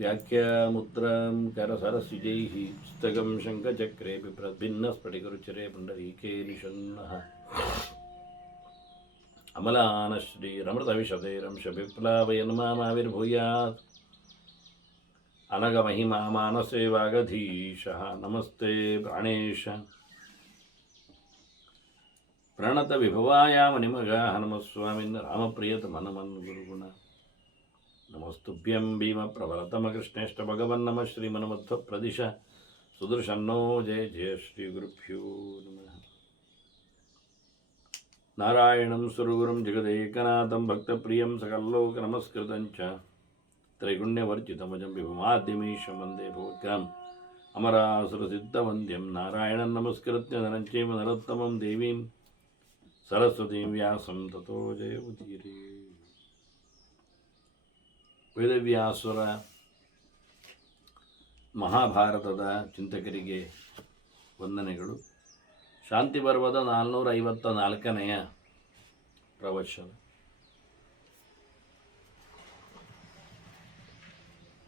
ವ್ಯಾಖ್ಯಾಮುದ್ರಾಂ ಕರಸರಸಿಜೈಃ पुस्तकं शङ्खचक्रे बिभ्रद्भिन्नस्फटिकरुचिरे पुण्डरीके निषण्णः अमलानश्रीरमृतविशदैरंशविप्लावयन्मामाविर्भूयात् अनगमहिमा मानसे वागधीशः नमस्ते प्राणेश प्रणतविभवायामनिमगाः नमस्वामिन् रामप्रियतमनमन् गुरुगुण नमस्तुभ्यं भीमप्रबलतमकृष्णेष्ट भगवन्नमः श्रीमन्मध्वप्रदिश सुदर्शन्नो जय जय श्रीगुरुभ्यो नमः नारायणं सुरगुरुं जगदेकनाथं भक्तप्रियं सकल्लोकनमस्कृतं च त्रैगुण्यवर्जितमजं विभुमाद्यमीशं वन्दे भगवद्ग्रहम् अमरासुरसिद्धवन्द्यं नारायणं नमस्कृत्य नरं चैव नरोत्तमं देवीं सरस्वतीं व्यासं ततो जयमुदीरये. ವೇದವ್ಯಾಸರ ಮಹಾಭಾರತದ ಚಿಂತಕರಿಗೆ ವಂದನೆಗಳು. ಶಾಂತಿ ಪರ್ವದ 454ನೆಯ ಪ್ರವಚನ.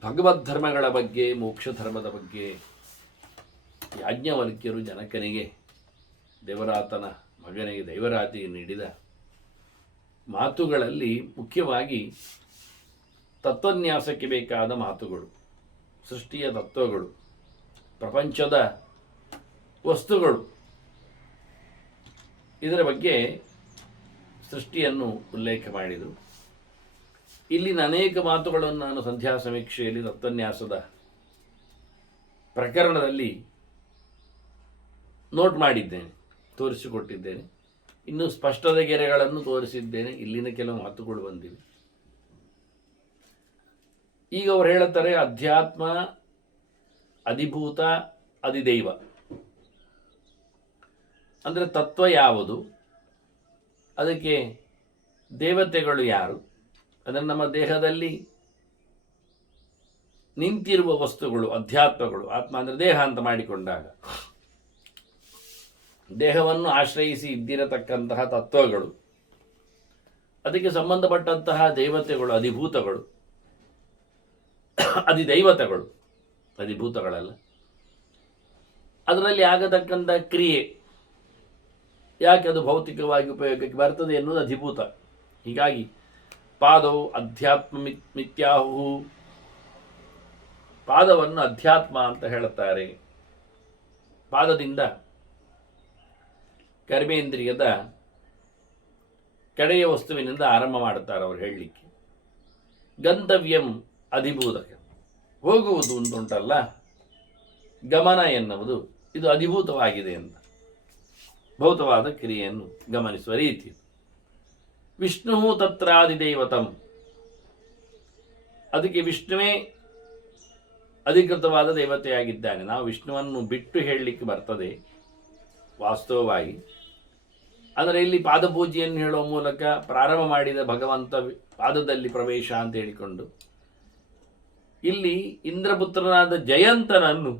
ಭಗವದ್ಧರ್ಮಗಳ ಬಗ್ಗೆ, ಮೋಕ್ಷ ಧರ್ಮದ ಬಗ್ಗೆ ಯಾಜ್ಞವಲ್ಕ್ಯರು ಜನಕನಿಗೆ, ದೇವರಾತನ ಮಗನಿಗೆ ದೈವರಾತಿಗೆ ನೀಡಿದ ಮಾತುಗಳಲ್ಲಿ ಮುಖ್ಯವಾಗಿ ತತ್ವನ್ಯಾಸಕ್ಕೆ ಬೇಕಾದ ಮಾತುಗಳು, ಸೃಷ್ಟಿಯ ತತ್ವಗಳು, ಪ್ರಪಂಚದ ವಸ್ತುಗಳು, ಇದರ ಬಗ್ಗೆ ಸೃಷ್ಟಿಯನ್ನು ಉಲ್ಲೇಖ ಮಾಡಿದರು. ಇಲ್ಲಿನ ಅನೇಕ ಮಾತುಗಳನ್ನು ನಾನು ಸಂಧ್ಯಾ ಸಮೀಕ್ಷೆಯಲ್ಲಿ ತತ್ವನ್ಯಾಸದ ಪ್ರಕರಣದಲ್ಲಿ ನೋಟ್ ಮಾಡಿದ್ದೇನೆ, ತೋರಿಸಿಕೊಟ್ಟಿದ್ದೇನೆ. ಇನ್ನು ಸ್ಪಷ್ಟದ ಗೆರೆಗಳನ್ನು ತೋರಿಸಿದ್ದೇನೆ. ಇಲ್ಲಿನ ಕೆಲವು ಮಾತುಗಳು ಬಂದಿವೆ. ಈಗ ಅವರು ಹೇಳುತ್ತಾರೆ, ಅಧ್ಯಾತ್ಮ, ಅಧಿಭೂತ, ಅಧಿದೈವ ಅಂದರೆ ತತ್ವ ಯಾವುದು, ಅದಕ್ಕೆ ದೇವತೆಗಳು ಯಾರು, ಅಂದರೆ ನಮ್ಮ ದೇಹದಲ್ಲಿ ನಿಂತಿರುವ ವಸ್ತುಗಳು ಅಧ್ಯಾತ್ಮಗಳು. ಆತ್ಮ ಅಂದರೆ ದೇಹ ಅಂತ ಮಾಡಿಕೊಂಡಾಗ ದೇಹವನ್ನು ಆಶ್ರಯಿಸಿ ಇದ್ದಿರತಕ್ಕಂತಹ ತತ್ವಗಳು, ಅದಕ್ಕೆ ಸಂಬಂಧಪಟ್ಟಂತಹ ದೇವತೆಗಳು ಅಧಿಭೂತಗಳು, ಅಧಿದೈವತೆಗಳು, ಅಧಿಭೂತಗಳಲ್ಲ. ಅದರಲ್ಲಿ ಆಗತಕ್ಕಂಥ ಕ್ರಿಯೆ, ಯಾಕೆ ಅದು ಭೌತಿಕವಾಗಿ ಉಪಯೋಗಕ್ಕೆ ಬರ್ತದೆ ಎನ್ನುವುದು ಅಧಿಭೂತ. ಹೀಗಾಗಿ ಪಾದವು ಅಧ್ಯಾತ್ಮ ಮಿತ್ಯಾಹು, ಪಾದವನ್ನು ಅಧ್ಯಾತ್ಮ ಅಂತ ಹೇಳುತ್ತಾರೆ. ಪಾದದಿಂದ ಕರ್ಮೇಂದ್ರಿಯದ ಕಡೆಯ ವಸ್ತುವಿನಿಂದ ಆರಂಭ ಮಾಡುತ್ತಾರೆ ಅವರು ಹೇಳಲಿಕ್ಕೆ. ಗಂತವ್ಯಂ ಅಧಿಭೂತಕ, ಹೋಗುವುದು ಉಂಟಲ್ಲ, ಗಮನ ಎನ್ನುವುದು ಇದು ಅಧಿಭೂತವಾಗಿದೆ ಅಂತ ಭೌತವಾದ ಕ್ರಿಯೆಯನ್ನು ಗಮನಿಸುವ ರೀತಿ. ವಿಷ್ಣು ತತ್ರಾದಿದೈವತಂ, ಅದಕ್ಕೆ ವಿಷ್ಣುವೇ ಅಧಿಕೃತವಾದ ದೇವತೆಯಾಗಿದ್ದಾನೆ. ನಾವು ವಿಷ್ಣುವನ್ನು ಬಿಟ್ಟು ಹೇಳಲಿಕ್ಕೆ ಬರ್ತದೆ ವಾಸ್ತವವಾಗಿ. ಅಂದರೆ ಇಲ್ಲಿ ಪಾದಪೂಜೆಯನ್ನು ಹೇಳುವ ಮೂಲಕ ಪ್ರಾರಂಭ ಮಾಡಿದ ಭಗವಂತ ಪಾದದಲ್ಲಿ ಪ್ರವೇಶ ಅಂತ ಹೇಳಿಕೊಂಡು, ಇಲ್ಲಿ ಇಂದ್ರಪುತ್ರನಾದ ಜಯಂತನನ್ನು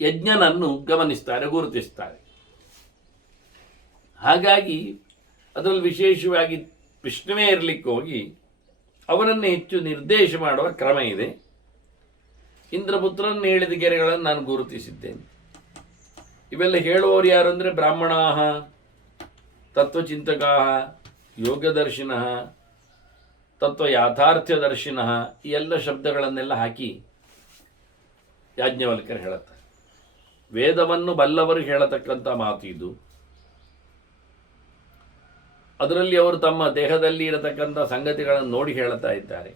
ಯಜ್ಞನನ್ನು ಗಮನಿಸ್ತಾರೆ, ಗುರುತಿಸ್ತಾರೆ. ಹಾಗಾಗಿ ಅದರಲ್ಲಿ ವಿಶೇಷವಾಗಿ ವಿಷ್ಣುವೇ ಇರಲಿಕ್ಕೆ ಹೋಗಿ ಅವರನ್ನೇ ಹೆಚ್ಚು ನಿರ್ದೇಶ ಮಾಡುವ ಕ್ರಮ ಇದೆ. ಇಂದ್ರಪುತ್ರನ ಹೇಳಿದ ಗೆರೆಗಳನ್ನು ನಾನು ಗುರುತಿಸಿದ್ದೇನೆ. ಇವೆಲ್ಲ ಹೇಳುವವರು ಯಾರು ಅಂದರೆ ಬ್ರಾಹ್ಮಣಾ, ತತ್ವಚಿಂತಕಾ, ಯೋಗದರ್ಶಿನ, ತತ್ವ ಯಾಥಾರ್ಥ್ಯದರ್ಶಿನ, ಈ ಎಲ್ಲ ಶಬ್ದಗಳನ್ನೆಲ್ಲ ಹಾಕಿ ಯಾಜ್ಞವಲ್ಕ್ಯರು ಹೇಳುತ್ತಾರೆ. ವೇದವನ್ನು ಬಲ್ಲವರು ಹೇಳತಕ್ಕಂಥ ಮಾತು ಇದು. ಅದರಲ್ಲಿ ಅವರು ತಮ್ಮ ದೇಹದಲ್ಲಿ ಇರತಕ್ಕಂಥ ಸಂಗತಿಗಳನ್ನು ನೋಡಿ ಹೇಳುತ್ತಾ ಇದ್ದಾರೆ.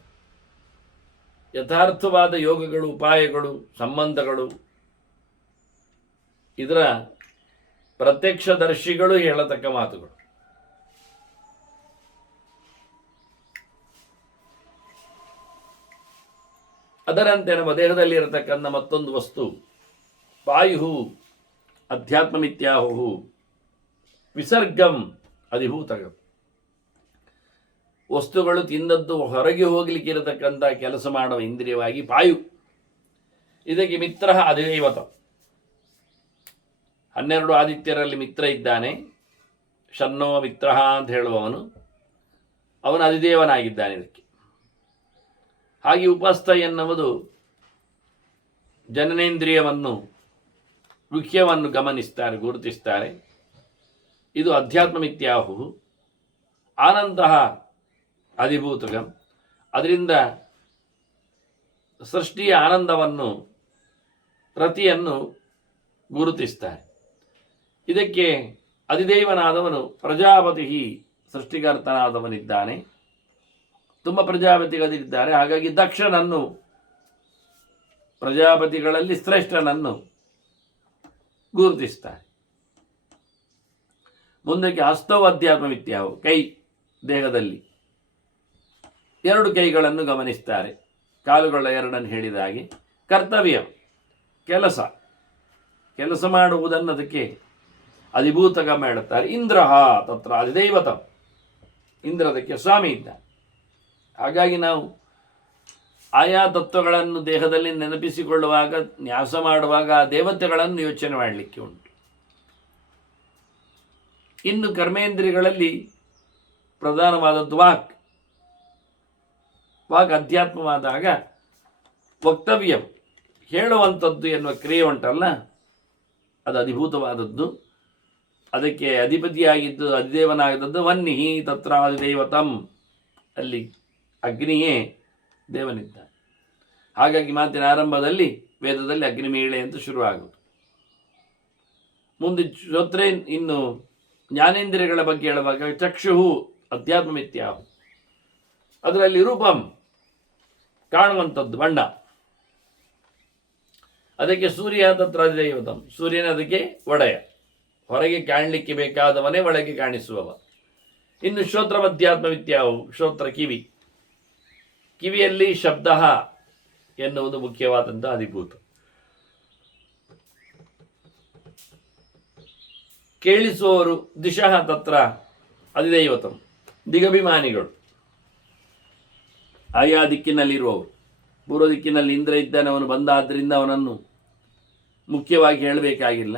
ಯಥಾರ್ಥವಾದ ಯೋಗಗಳು, ಉಪಾಯಗಳು, ಸಂಬಂಧಗಳು, ಇದರ ಪ್ರತ್ಯಕ್ಷದರ್ಶಿಗಳು ಹೇಳತಕ್ಕ ಮಾತುಗಳು. ಅದರಂತೆ ನಮ್ಮ ದೇಹದಲ್ಲಿ ಇರತಕ್ಕಂಥ ಮತ್ತೊಂದು ವಸ್ತು ವಾಯು ಅಧ್ಯಾತ್ಮಮಿತ್ಯಾಹು ವಿಸರ್ಗಂ ಅಧಿಭೂತಗಂ. ವಸ್ತುಗಳು ತಿಂದದ್ದು ಹೊರಗೆ ಹೋಗಲಿಕ್ಕೆ ಇರತಕ್ಕಂಥ ಕೆಲಸ ಮಾಡುವ ಇಂದ್ರಿಯವಾಗಿ ವಾಯು. ಇದಕ್ಕೆ ಮಿತ್ರ ಅಧಿದೈವತ. 12 ಆದಿತ್ಯರಲ್ಲಿ ಮಿತ್ರ ಇದ್ದಾನೆ, ಶನ್ನೋ ಮಿತ್ರ ಅಂತ ಹೇಳುವವನು. ಅವನು ಅಧಿದೇವನಾಗಿದ್ದಾನೆ ಇದಕ್ಕೆ. ಹಾಗೆ ಉಪಸ್ಥ ಎನ್ನುವುದು ಜನನೇಂದ್ರಿಯವನ್ನು ಮುಖ್ಯವನ್ನು ಗಮನಿಸ್ತಾರೆ, ಗುರುತಿಸ್ತಾರೆ. ಇದು ಅಧ್ಯಾತ್ಮ ಮಿಥ್ಯಾಹು. ಆನಂತಹ ಅಧಿಭೂತಗಂ, ಅದರಿಂದ ಸೃಷ್ಟಿಯ ಆನಂದವನ್ನು ರತಿಯನ್ನು ಗುರುತಿಸ್ತಾರೆ. ಇದಕ್ಕೆ ಅಧಿದೇವನಾದವನು ಪ್ರಜಾಪತಿ ಸೃಷ್ಟಿಕರ್ತನಾದವನಿದ್ದಾನೆ. ತುಂಬ ಪ್ರಜಾಪತಿಗಳಿದ್ದಾರೆ. ಹಾಗಾಗಿ ದಕ್ಷನನ್ನು, ಪ್ರಜಾಪತಿಗಳಲ್ಲಿ ಶ್ರೇಷ್ಠನನ್ನು ಗುರುತಿಸ್ತಾರೆ. ಮುಂದಕ್ಕೆ ಹಸ್ತವು ಅಧ್ಯಾತ್ಮ ಮಿಥ್ಯಾವು, ಕೈ, ದೇಹದಲ್ಲಿ 2 ಕೈಗಳನ್ನು ಗಮನಿಸ್ತಾರೆ. ಕಾಲುಗಳ 2 ಹೇಳಿದ ಹಾಗೆ. ಕರ್ತವ್ಯ, ಕೆಲಸ ಮಾಡುವುದನ್ನು ಅದಕ್ಕೆ ಅಧಿಭೂತಗ ಮಾಡುತ್ತಾರೆ. ಇಂದ್ರ ತತ್ರ ಅಧಿದೈವತ, ಇಂದ್ರದಕ್ಕೆ ಸ್ವಾಮಿ ಇದ್ದ. ಹಾಗಾಗಿ ನಾವು ಆಯಾ ತತ್ವಗಳನ್ನು ದೇಹದಲ್ಲಿ ನೆನಪಿಸಿಕೊಳ್ಳುವಾಗ, ನ್ಯಾಸ ಮಾಡುವಾಗ ಆ ದೇವತೆಗಳನ್ನು ಯೋಚನೆ ಮಾಡಲಿಕ್ಕೆ ಉಂಟು. ಇನ್ನು ಕರ್ಮೇಂದ್ರಿಯಗಳಲ್ಲಿ ಪ್ರಧಾನವಾದದ್ದು ವಾಕ್. ಅಧ್ಯಾತ್ಮವಾದಾಗ ವಕ್ತವ್ಯ, ಹೇಳುವಂಥದ್ದು ಎನ್ನುವ ಕ್ರಿಯೆ ಉಂಟಲ್ಲ, ಅದು ಅಧಿಭೂತವಾದದ್ದು. ಅದಕ್ಕೆ ಅಧಿಪತಿಯಾಗಿದ್ದು, ಅಧಿದೇವನಾಗಿದ್ದದ್ದು ವನ್ನಿಹಿ ತತ್ರ ಅಧಿದೈವತಂ, ಅಲ್ಲಿ ಅಗ್ನಿಯೇ ದೇವನಿದ್ದ. ಹಾಗಾಗಿ ಮಾತಿನ ಆರಂಭದಲ್ಲಿ ವೇದದಲ್ಲಿ ಅಗ್ನಿಮೀಳೆ ಅಂತ ಶುರುವಾಗುವುದು. ಮುಂದೆ ಶ್ರೋತ್ರೆ, ಇನ್ನು ಜ್ಞಾನೇಂದ್ರಿಯಗಳ ಬಗ್ಗೆ ಹೇಳುವಾಗ ಚಕ್ಷುಹು ಅಧ್ಯಾತ್ಮ ಮಿಥ್ಯಾಹು, ಅದರಲ್ಲಿ ರೂಪಂ, ಕಾಣುವಂಥದ್ದು, ಬಣ್ಣ. ಅದಕ್ಕೆ ಸೂರ್ಯ ತತ್ರ ಅಧಿದೈವತಂ, ಸೂರ್ಯನ ಅದಕ್ಕೆ ಒಡೆಯ, ಹೊರಗೆ ಕಾಣಲಿಕ್ಕೆ ಬೇಕಾದವನೇ ಒಳಗೆ ಕಾಣಿಸುವವ. ಇನ್ನು ಶ್ರೋತ್ರ ಅಧ್ಯಾತ್ಮ ಮಿಥ್ಯಾಹು, ಶ್ರೋತ್ರ ಕಿವಿ, ಕಿವಿಯಲ್ಲಿ ಶಬ್ದ ಎನ್ನುವುದು ಮುಖ್ಯವಾದಂತಹ ಅಧಿಭೂತ. ಕೇಳಿಸುವವರು ದಿಶಃ ತತ್ರ ಅಧಿದೈವತಂ, ದಿಗಭಿಮಾನಿಗಳು, ಆಯಾ ದಿಕ್ಕಿನಲ್ಲಿರುವವರು. ಪೂರ್ವ ದಿಕ್ಕಿನಲ್ಲಿ ಇಂದ್ರ ಇದ್ದಾನೆ, ಅವನು ಬಂದಾದ್ದರಿಂದ ಅವನನ್ನು ಮುಖ್ಯವಾಗಿ ಹೇಳಬೇಕಾಗಿಲ್ಲ.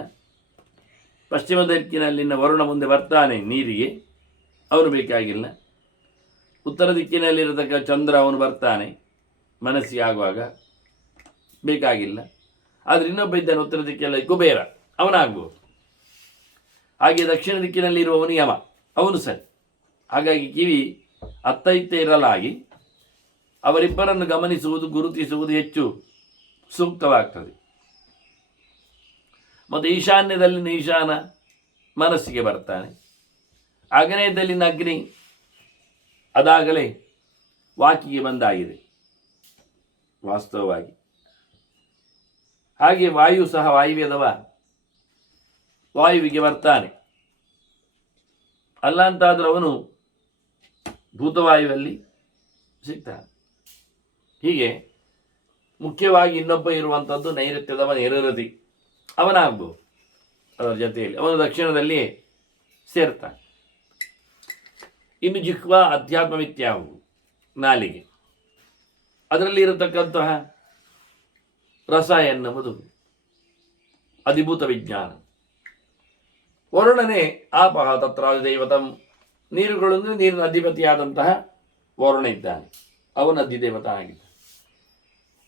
ಪಶ್ಚಿಮ ದಿಕ್ಕಿನಲ್ಲಿನ ವರುಣ ಮುಂದೆ ಬರ್ತಾನೆ ನೀರಿಗೆ, ಅವನು ಬೇಕಾಗಿಲ್ಲ. ಉತ್ತರ ದಿಕ್ಕಿನಲ್ಲಿರತಕ್ಕ ಚಂದ್ರ ಅವನು ಬರ್ತಾನೆ ಮನಸ್ಸಿಗೆ ಆಗುವಾಗ, ಬೇಕಾಗಿಲ್ಲ. ಆದರೆ ಇನ್ನೊಬ್ಬ ಇದ್ದಾನೆ ಉತ್ತರ ದಿಕ್ಕಿನಲ್ಲಿ, ಕುಬೇರ, ಅವನಾಗ್ಬೋದು. ಹಾಗೆ ದಕ್ಷಿಣ ದಿಕ್ಕಿನಲ್ಲಿರುವವನು ಯಮ, ಅವನು ಸರಿ. ಹಾಗಾಗಿ ಕಿವಿ ಅತ್ತ ಇತ್ತ ಇರಲಾಗಿ ಅವರಿಬ್ಬರನ್ನು ಗಮನಿಸುವುದು, ಗುರುತಿಸುವುದು ಹೆಚ್ಚು ಸೂಕ್ತವಾಗ್ತದೆ. ಮತ್ತು ಈಶಾನ್ಯದಲ್ಲಿನ ಈಶಾನ ಮನಸ್ಸಿಗೆ ಬರ್ತಾನೆ, ಆಗ್ನೇಯದಲ್ಲಿನ ಅಗ್ನಿ ಅದಾಗಲೇ ವಾಕಿಗೆ ಬಂದಾಗಿದೆ ವಾಸ್ತವವಾಗಿ. ಹಾಗೆ ವಾಯು ಸಹ ವಾಯುವ್ಯದವ ವಾಯುವಿಗೆ ಬರ್ತಾನೆ. ಅಲ್ಲ ಅಂತಾದರೂ ಅವನು ಭೂತವಾಯುವಲ್ಲಿ ಸಿಗ್ತಾನೆ. ಹೀಗೆ ಮುಖ್ಯವಾಗಿ ಇನ್ನೊಬ್ಬ ಇರುವಂಥದ್ದು ನೈಋತ್ಯದವ ನಿರರತಿ, ಅವನಾಗ್ಬೋದು. ಅದರ ಜೊತೆಯಲ್ಲಿ ಅವನು ದಕ್ಷಿಣದಲ್ಲಿ ಸೇರ್ತಾನೆ. ಇನ್ನು ಜಿಹ್ವ ಅಧ್ಯಾತ್ಮ ಮಿಥ್ಯಾಹು, ನಾಲಿಗೆ, ಅದರಲ್ಲಿ ಇರತಕ್ಕಂತಹ ರಸ ಎನ್ನುವುದು ಅಧಿಭೂತ ವಿಜ್ಞಾನ. ವರುಣನೇ ಆಪಹ ತತ್ರ ಅಧಿದೈವತಂ, ನೀರುಗಳು ಅಂದರೆ ನೀರಿನ ಅಧಿಪತಿಯಾದಂತಹ ವರುಣ ಇದ್ದಾನೆ, ಅವನ ಅಧಿದೇವತ ಆಗಿದ್ದಾನೆ.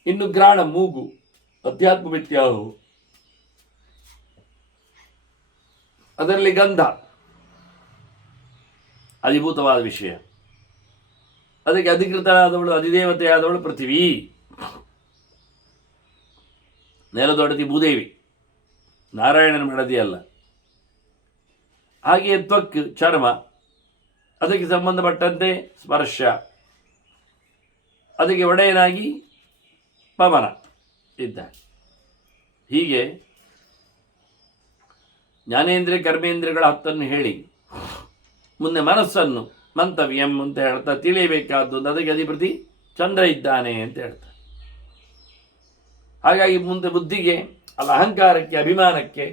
ಇನ್ನು ಗ್ರಾಣ, ಮೂಗು, ಅಧ್ಯಾತ್ಮ ಮಿಥ್ಯಾಹು, ಅದರಲ್ಲಿ ಗಂಧ ಅಧಿಭೂತವಾದ ವಿಷಯ. ಅದಕ್ಕೆ ಅಧಿಕೃತನಾದವಳು, ಅಧಿದೇವತೆಯಾದವಳು ಪೃಥ್ವಿ, ನೆಲದೊಡತಿ ಭೂದೇವಿ, ನಾರಾಯಣನ ಮಡದಿ ಅಲ್ಲ. ಹಾಗೆಯೇ ತ್ವಕ್, ಚರ್ಮ, ಅದಕ್ಕೆ ಸಂಬಂಧಪಟ್ಟಂತೆ ಸ್ಪರ್ಶ, ಅದಕ್ಕೆ ಒಡೆಯನಾಗಿ ಪವನ ಇದ್ದಾನೆ. ಹೀಗೆ ಜ್ಞಾನೇಂದ್ರಿಯ ಕರ್ಮೇಂದ್ರಿಯಗಳ 10 ಹೇಳಿ ಮುಂದೆ ಮನಸ್ಸನ್ನು ಮಂತವ್ಯಂ ಅಂತ ಹೇಳ್ತಾ ತಿಳಿಯಬೇಕಾದ್ದು, ಅದಕ್ಕೆ ಅಧಿಪತಿ ಚಂದ್ರ ಇದ್ದಾನೆ ಅಂತ ಹೇಳ್ತಾರೆ. ಹಾಗಾಗಿ ಮುಂದೆ ಬುದ್ಧಿಗೆ ಅಲ್ಲ, ಅಹಂಕಾರಕ್ಕೆ, ಅಭಿಮಾನಕ್ಕೆ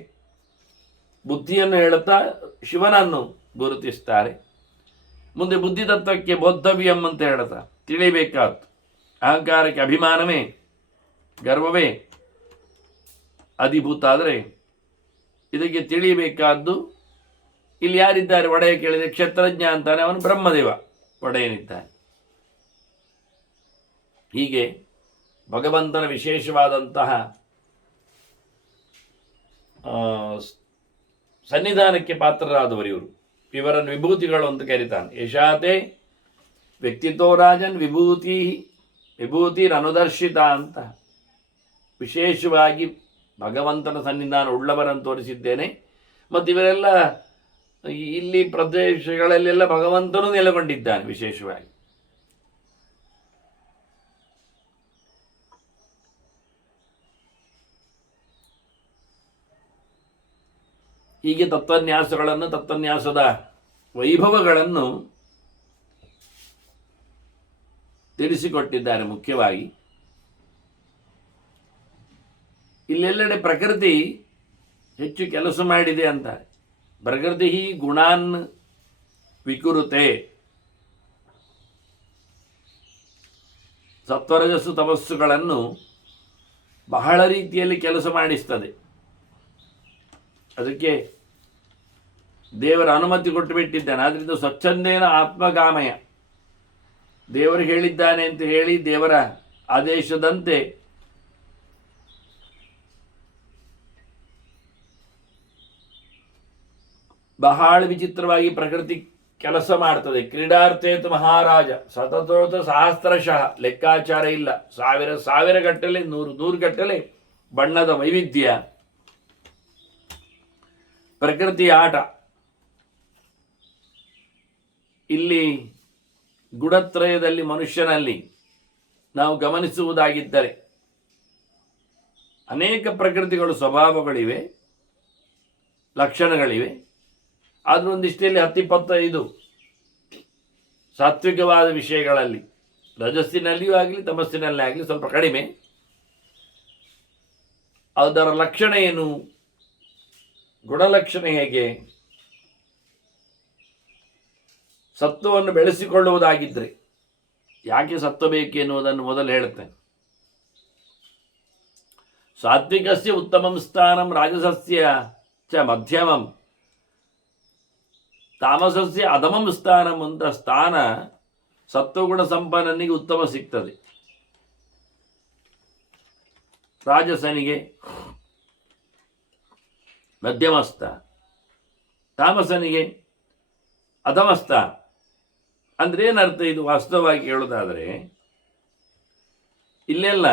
ಬುದ್ಧಿಯನ್ನು ಹೇಳುತ್ತಾ ಶಿವನನ್ನು ಗುರುತಿಸ್ತಾರೆ. ಮುಂದೆ ಬುದ್ಧಿತತ್ವಕ್ಕೆ ಬೋದ್ಧವ್ಯಂ ಅಂತ ಹೇಳ್ತಾ ತಿಳಿಯಬೇಕಾದ್ದು. ಅಹಂಕಾರಕ್ಕೆ ಅಭಿಮಾನವೇ, ಗರ್ವವೇ ಅಧಿಭೂತ. ಆದರೆ ಇದಕ್ಕೆ ತಿಳಿಯಬೇಕಾದ್ದು, ಇಲ್ಲಿ ಯಾರಿದ್ದಾರೆ ಒಡೆಯ ಕೇಳಿದರೆ ಕ್ಷೇತ್ರಜ್ಞ ಅಂತಾನೆ, ಅವನು ಬ್ರಹ್ಮದೇವ. ಒಡೆಯನಿದ್ದಾನೆ. ಹೀಗೆ ಭಗವಂತನ ವಿಶೇಷವಾದಂತಹ ಸನ್ನಿಧಾನಕ್ಕೆ ಪಾತ್ರರಾದವರು ಇವರು. ಇವರನ್ನು ವಿಭೂತಿಗಳು ಅಂತ ಕರೀತಾನೆ. ಯಶಾತೆ ವ್ಯಕ್ತಿತ್ವ ರಾಜನ್ ವಿಭೂತಿರನುದರ್ಶಿತ ಅಂತ ವಿಶೇಷವಾಗಿ ಭಗವಂತನ ಸನ್ನಿಧಾನ ಉಳ್ಳವರನ್ನು ತೋರಿಸಿದ್ದೇನೆ. ಮತ್ತು ಇವರೆಲ್ಲ ಇಲ್ಲಿ ಪ್ರದೇಶಗಳಲ್ಲೆಲ್ಲ ಭಗವಂತನು ನೆಲೆಗೊಂಡಿದ್ದಾನೆ ವಿಶೇಷವಾಗಿ. ಹೀಗೆ ತತ್ವನ್ಯಾಸಗಳನ್ನು, ತತ್ವನ್ಯಾಸದ ವೈಭವಗಳನ್ನು ತಿಳಿಸಿಕೊಟ್ಟಿದ್ದಾರೆ. ಮುಖ್ಯವಾಗಿ ಇಲ್ಲೆಲ್ಲೆಡೆ ಪ್ರಕೃತಿ ಹೆಚ್ಚು ಕೆಲಸ ಮಾಡಿದೆ ಅಂತಾರೆ. ಪ್ರಕೃತಿ ಗುಣಾನ್ ವಿಕುರುತೆ, ಸತ್ವರಜಸ್ಸು ತಪಸ್ಸುಗಳನ್ನು ಬಹಳ ರೀತಿಯಲ್ಲಿ ಕೆಲಸ ಮಾಡಿಸ್ತದೆ. ಅದಕ್ಕೆ ದೇವರ ಅನುಮತಿ ಕೊಟ್ಟು ಬಿಟ್ಟಿದ್ದಾನೆ. ಆದ್ದರಿಂದ ಸ್ವಚ್ಛಂದೇನ ಆತ್ಮಗಾಮಯ, ದೇವರು ಹೇಳಿದ್ದಾನೆ ಅಂತ ಹೇಳಿ ದೇವರ ಆದೇಶದಂತೆ ಬಹಳ ವಿಚಿತ್ರವಾಗಿ ಪ್ರಕೃತಿ ಕೆಲಸ ಮಾಡ್ತದೆ. ಕ್ರೀಡಾರ್ಥೇತ ಮಹಾರಾಜ ಸತತೋತ ಸಹಸ್ರಶಃ, ಲೆಕ್ಕಾಚಾರ ಇಲ್ಲ. ಸಾವಿರ ಗಟ್ಟಲೆ, ನೂರು ಗಟ್ಟಲೆ ಬಣ್ಣದ ವೈವಿಧ್ಯ, ಪ್ರಕೃತಿಯ ಆಟ. ಇಲ್ಲಿ ಗುಣತ್ರಯದಲ್ಲಿ ಮನುಷ್ಯನಲ್ಲಿ ನಾವು ಗಮನಿಸುವುದಾಗಿದ್ದರೆ ಅನೇಕ ಪ್ರಕೃತಿಗಳು, ಸ್ವಭಾವಗಳಿವೆ, ಲಕ್ಷಣಗಳಿವೆ. ಆದರೂ ಒಂದಿಷ್ಟಲ್ಲಿ 10-25 ಸಾತ್ವಿಕವಾದ ವಿಷಯಗಳಲ್ಲಿ, ರಜಸ್ಸಿನಲ್ಲಿಯೂ ಆಗಲಿ ತಮಸ್ಸಿನಲ್ಲೇ ಆಗಲಿ ಸ್ವಲ್ಪ ಕಡಿಮೆ. ಅದರ ಲಕ್ಷಣ ಏನು, ಗುಣಲಕ್ಷಣ ಹೇಗೆ, ಸತ್ವವನ್ನು ಬೆಳೆಸಿಕೊಳ್ಳುವುದಾಗಿದ್ದರೆ ಯಾಕೆ ಸತ್ವ ಬೇಕು ಎನ್ನುವುದನ್ನು ಮೊದಲು ಹೇಳುತ್ತೇನೆ. ಸಾತ್ವಿಕಸ್ಯ ಉತ್ತಮಂ ಸ್ಥಾನಂ, ರಾಜಸಸ್ಯ ಚ ಮಧ್ಯಮಂ, ತಾಮಸಸ್ಯ ಅಧಮಂ ಸ್ಥಾನಂ ಅಂತ ಸ್ಥಾನ ಸತ್ವಗುಣ ಸಂಪನ್ನನಿಗೆ ಉತ್ತಮ ಸಿಗ್ತದೆ. ರಾಜಸನಿಗೆ ಮಧ್ಯಮಸ್ಥ, ತಾಮಸನಿಗೆ ಅಧಮಸ್ಥ. ಅಂದ್ರೆ ಏನರ್ಥ ಇದು ವಾಸ್ತವವಾಗಿ ಹೇಳೋದಾದರೆ, ಇಲ್ಲೆಲ್ಲ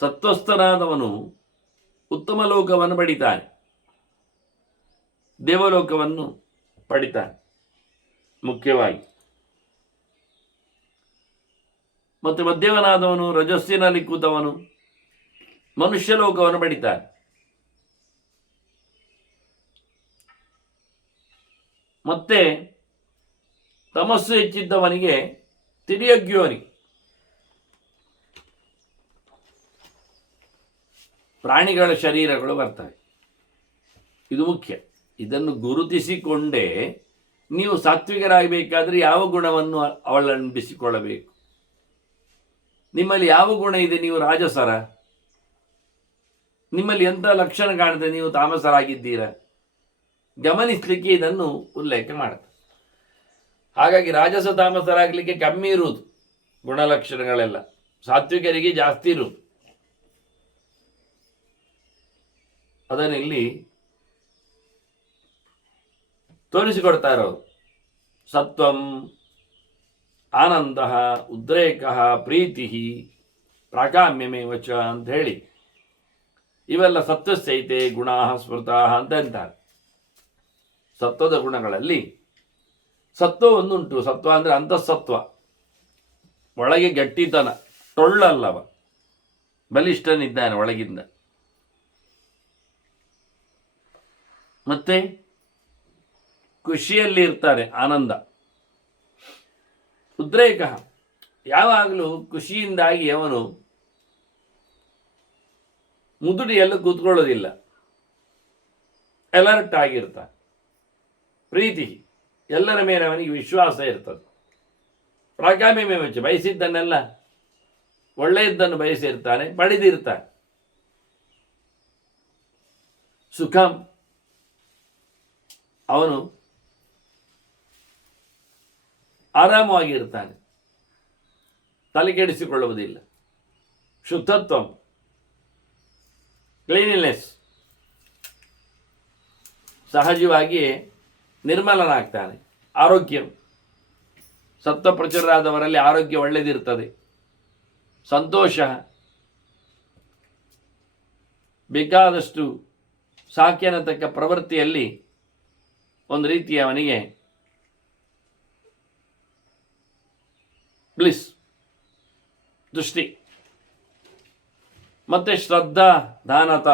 ಸತ್ವಸ್ಥನಾದವನು ಉತ್ತಮ ಲೋಕವನ್ನು ಪಡಿತಾನೆ, ದೇವಲೋಕವನ್ನು ಪಡಿತಾನೆ ಮುಖ್ಯವಾಗಿ. ಮತ್ತು ಮಧ್ಯಮನಾದವನು, ರಜಸ್ಸಿನಲ್ಲಿ ಕೂತವನು ಮನುಷ್ಯ ಲೋಕವನ್ನು ಪಡಿತಾನೆ. ಮತ್ತೆ ತಮಸ್ಸು ಹೆಚ್ಚಿದ್ದವನಿಗೆ ತಿರ್ಯಗ್ಯೋನಿ, ಪ್ರಾಣಿಗಳ ಶರೀರಗಳು ಬರ್ತವೆ. ಇದು ಮುಖ್ಯ. ಇದನ್ನು ಗುರುತಿಸಿಕೊಂಡೇ ನೀವು ಸಾತ್ವಿಕರಾಗಬೇಕಾದ್ರೆ ಯಾವ ಗುಣವನ್ನು ಅವಲಂಬಿಸಿಕೊಳ್ಳಬೇಕು. ನಿಮ್ಮಲ್ಲಿ ಯಾವ ಗುಣ ಇದೆ, ನೀವು ರಾಜಸರ? ನಿಮ್ಮಲ್ಲಿ ಎಂಥ ಲಕ್ಷಣ ಕಾಣುತ್ತೆ, ನೀವು ತಾಮಸರಾಗಿದ್ದೀರಾ? ಗಮನಿಸಲಿಕ್ಕೆ ಇದನ್ನು ಉಲ್ಲೇಖ ಮಾಡುತ್ತೆ. ಹಾಗಾಗಿ ರಾಜಸ ತಾಮಸರಾಗಲಿಕ್ಕೆ ಕಮ್ಮಿ ಇರುವುದು ಗುಣಲಕ್ಷಣಗಳೆಲ್ಲ, ಸಾತ್ವಿಕರಿಗೆ ಜಾಸ್ತಿ ಇರುವುದು. ಅದನ್ನಿಲ್ಲಿ ತೋರಿಸಿಕೊಡ್ತಾರೆ ಅವರು. ಸತ್ವಂ ಆನಂದ, ಉದ್ರೇಕ, ಪ್ರೀತಿ, ಪ್ರಾಕಾಮ್ಯಮೇವ ಚ ಅಂತ ಹೇಳಿ ಇವೆಲ್ಲ ಸತ್ವಸ್ಥೈತೆ ಗುಣ ಸ್ಮೃತ ಅಂತ ಅಂತಾರೆ. ಸತ್ವದ ಗುಣಗಳಲ್ಲಿ ಸತ್ವ ಒಂದುಂಟು. ಸತ್ವ ಅಂದರೆ ಅಂತಃಸತ್ವ, ಒಳಗೆ ಗಟ್ಟಿತನ, ಟೊಳ್ಳಲ್ಲವ, ಬಲಿಷ್ಠನಿದ್ದಾನೆ ಒಳಗಿಂದ. ಮತ್ತೆ ಖುಷಿಯಲ್ಲಿ ಇರ್ತಾರೆ, ಆನಂದ. ಉದ್ರೇಕ, ಯಾವಾಗಲೂ ಖುಷಿಯಿಂದಾಗಿ ಅವನು ಮುದುಡಿಯಲ್ಲೂ ಕೂತ್ಕೊಳ್ಳೋದಿಲ್ಲ, ಅಲರ್ಟ್ ಆಗಿರ್ತಾನೆ. ಪ್ರೀತಿ, ಎಲ್ಲರ ಮೇಲೆ ಅವನಿಗೆ ವಿಶ್ವಾಸ ಇರ್ತದೆ. ಪ್ರಾಕಾಮ್ಯಮೇವ ಚ, ಬಯಸಿದ್ದನ್ನೆಲ್ಲ ಒಳ್ಳೆಯದನ್ನು ಬಯಸಿರ್ತಾನೆ, ಪಡೆದಿರ್ತಾನೆ. ಸುಖಂ, ಅವನು ಆರಾಮವಾಗಿರ್ತಾನೆ, ತಲೆಕೆಡಿಸಿಕೊಳ್ಳುವುದಿಲ್ಲ. ಶುದ್ಧತ್ವ, ಕ್ಲೀನಿನೆಸ್, ಸಹಜವಾಗಿಯೇ ನಿರ್ಮಲನಾಗ್ತಾನೆ. ಆರೋಗ್ಯ, ಸತ್ವಪ್ರಚುರರಾದವರಲ್ಲಿ ಆರೋಗ್ಯ ಒಳ್ಳೆಯದಿರ್ತದೆ. ಸಂತೋಷ, ಬೇಕಾದಷ್ಟು ಸಾಕೆನ್ನತಕ್ಕ ಪ್ರವೃತ್ತಿಯಲ್ಲಿ ಒಂದು ರೀತಿಯ ಅವನಿಗೆ ಬ್ಲಿಸ್, ದೃಷ್ಟಿ. ಮತ್ತು ಶ್ರದ್ಧಾ ದಾನತ,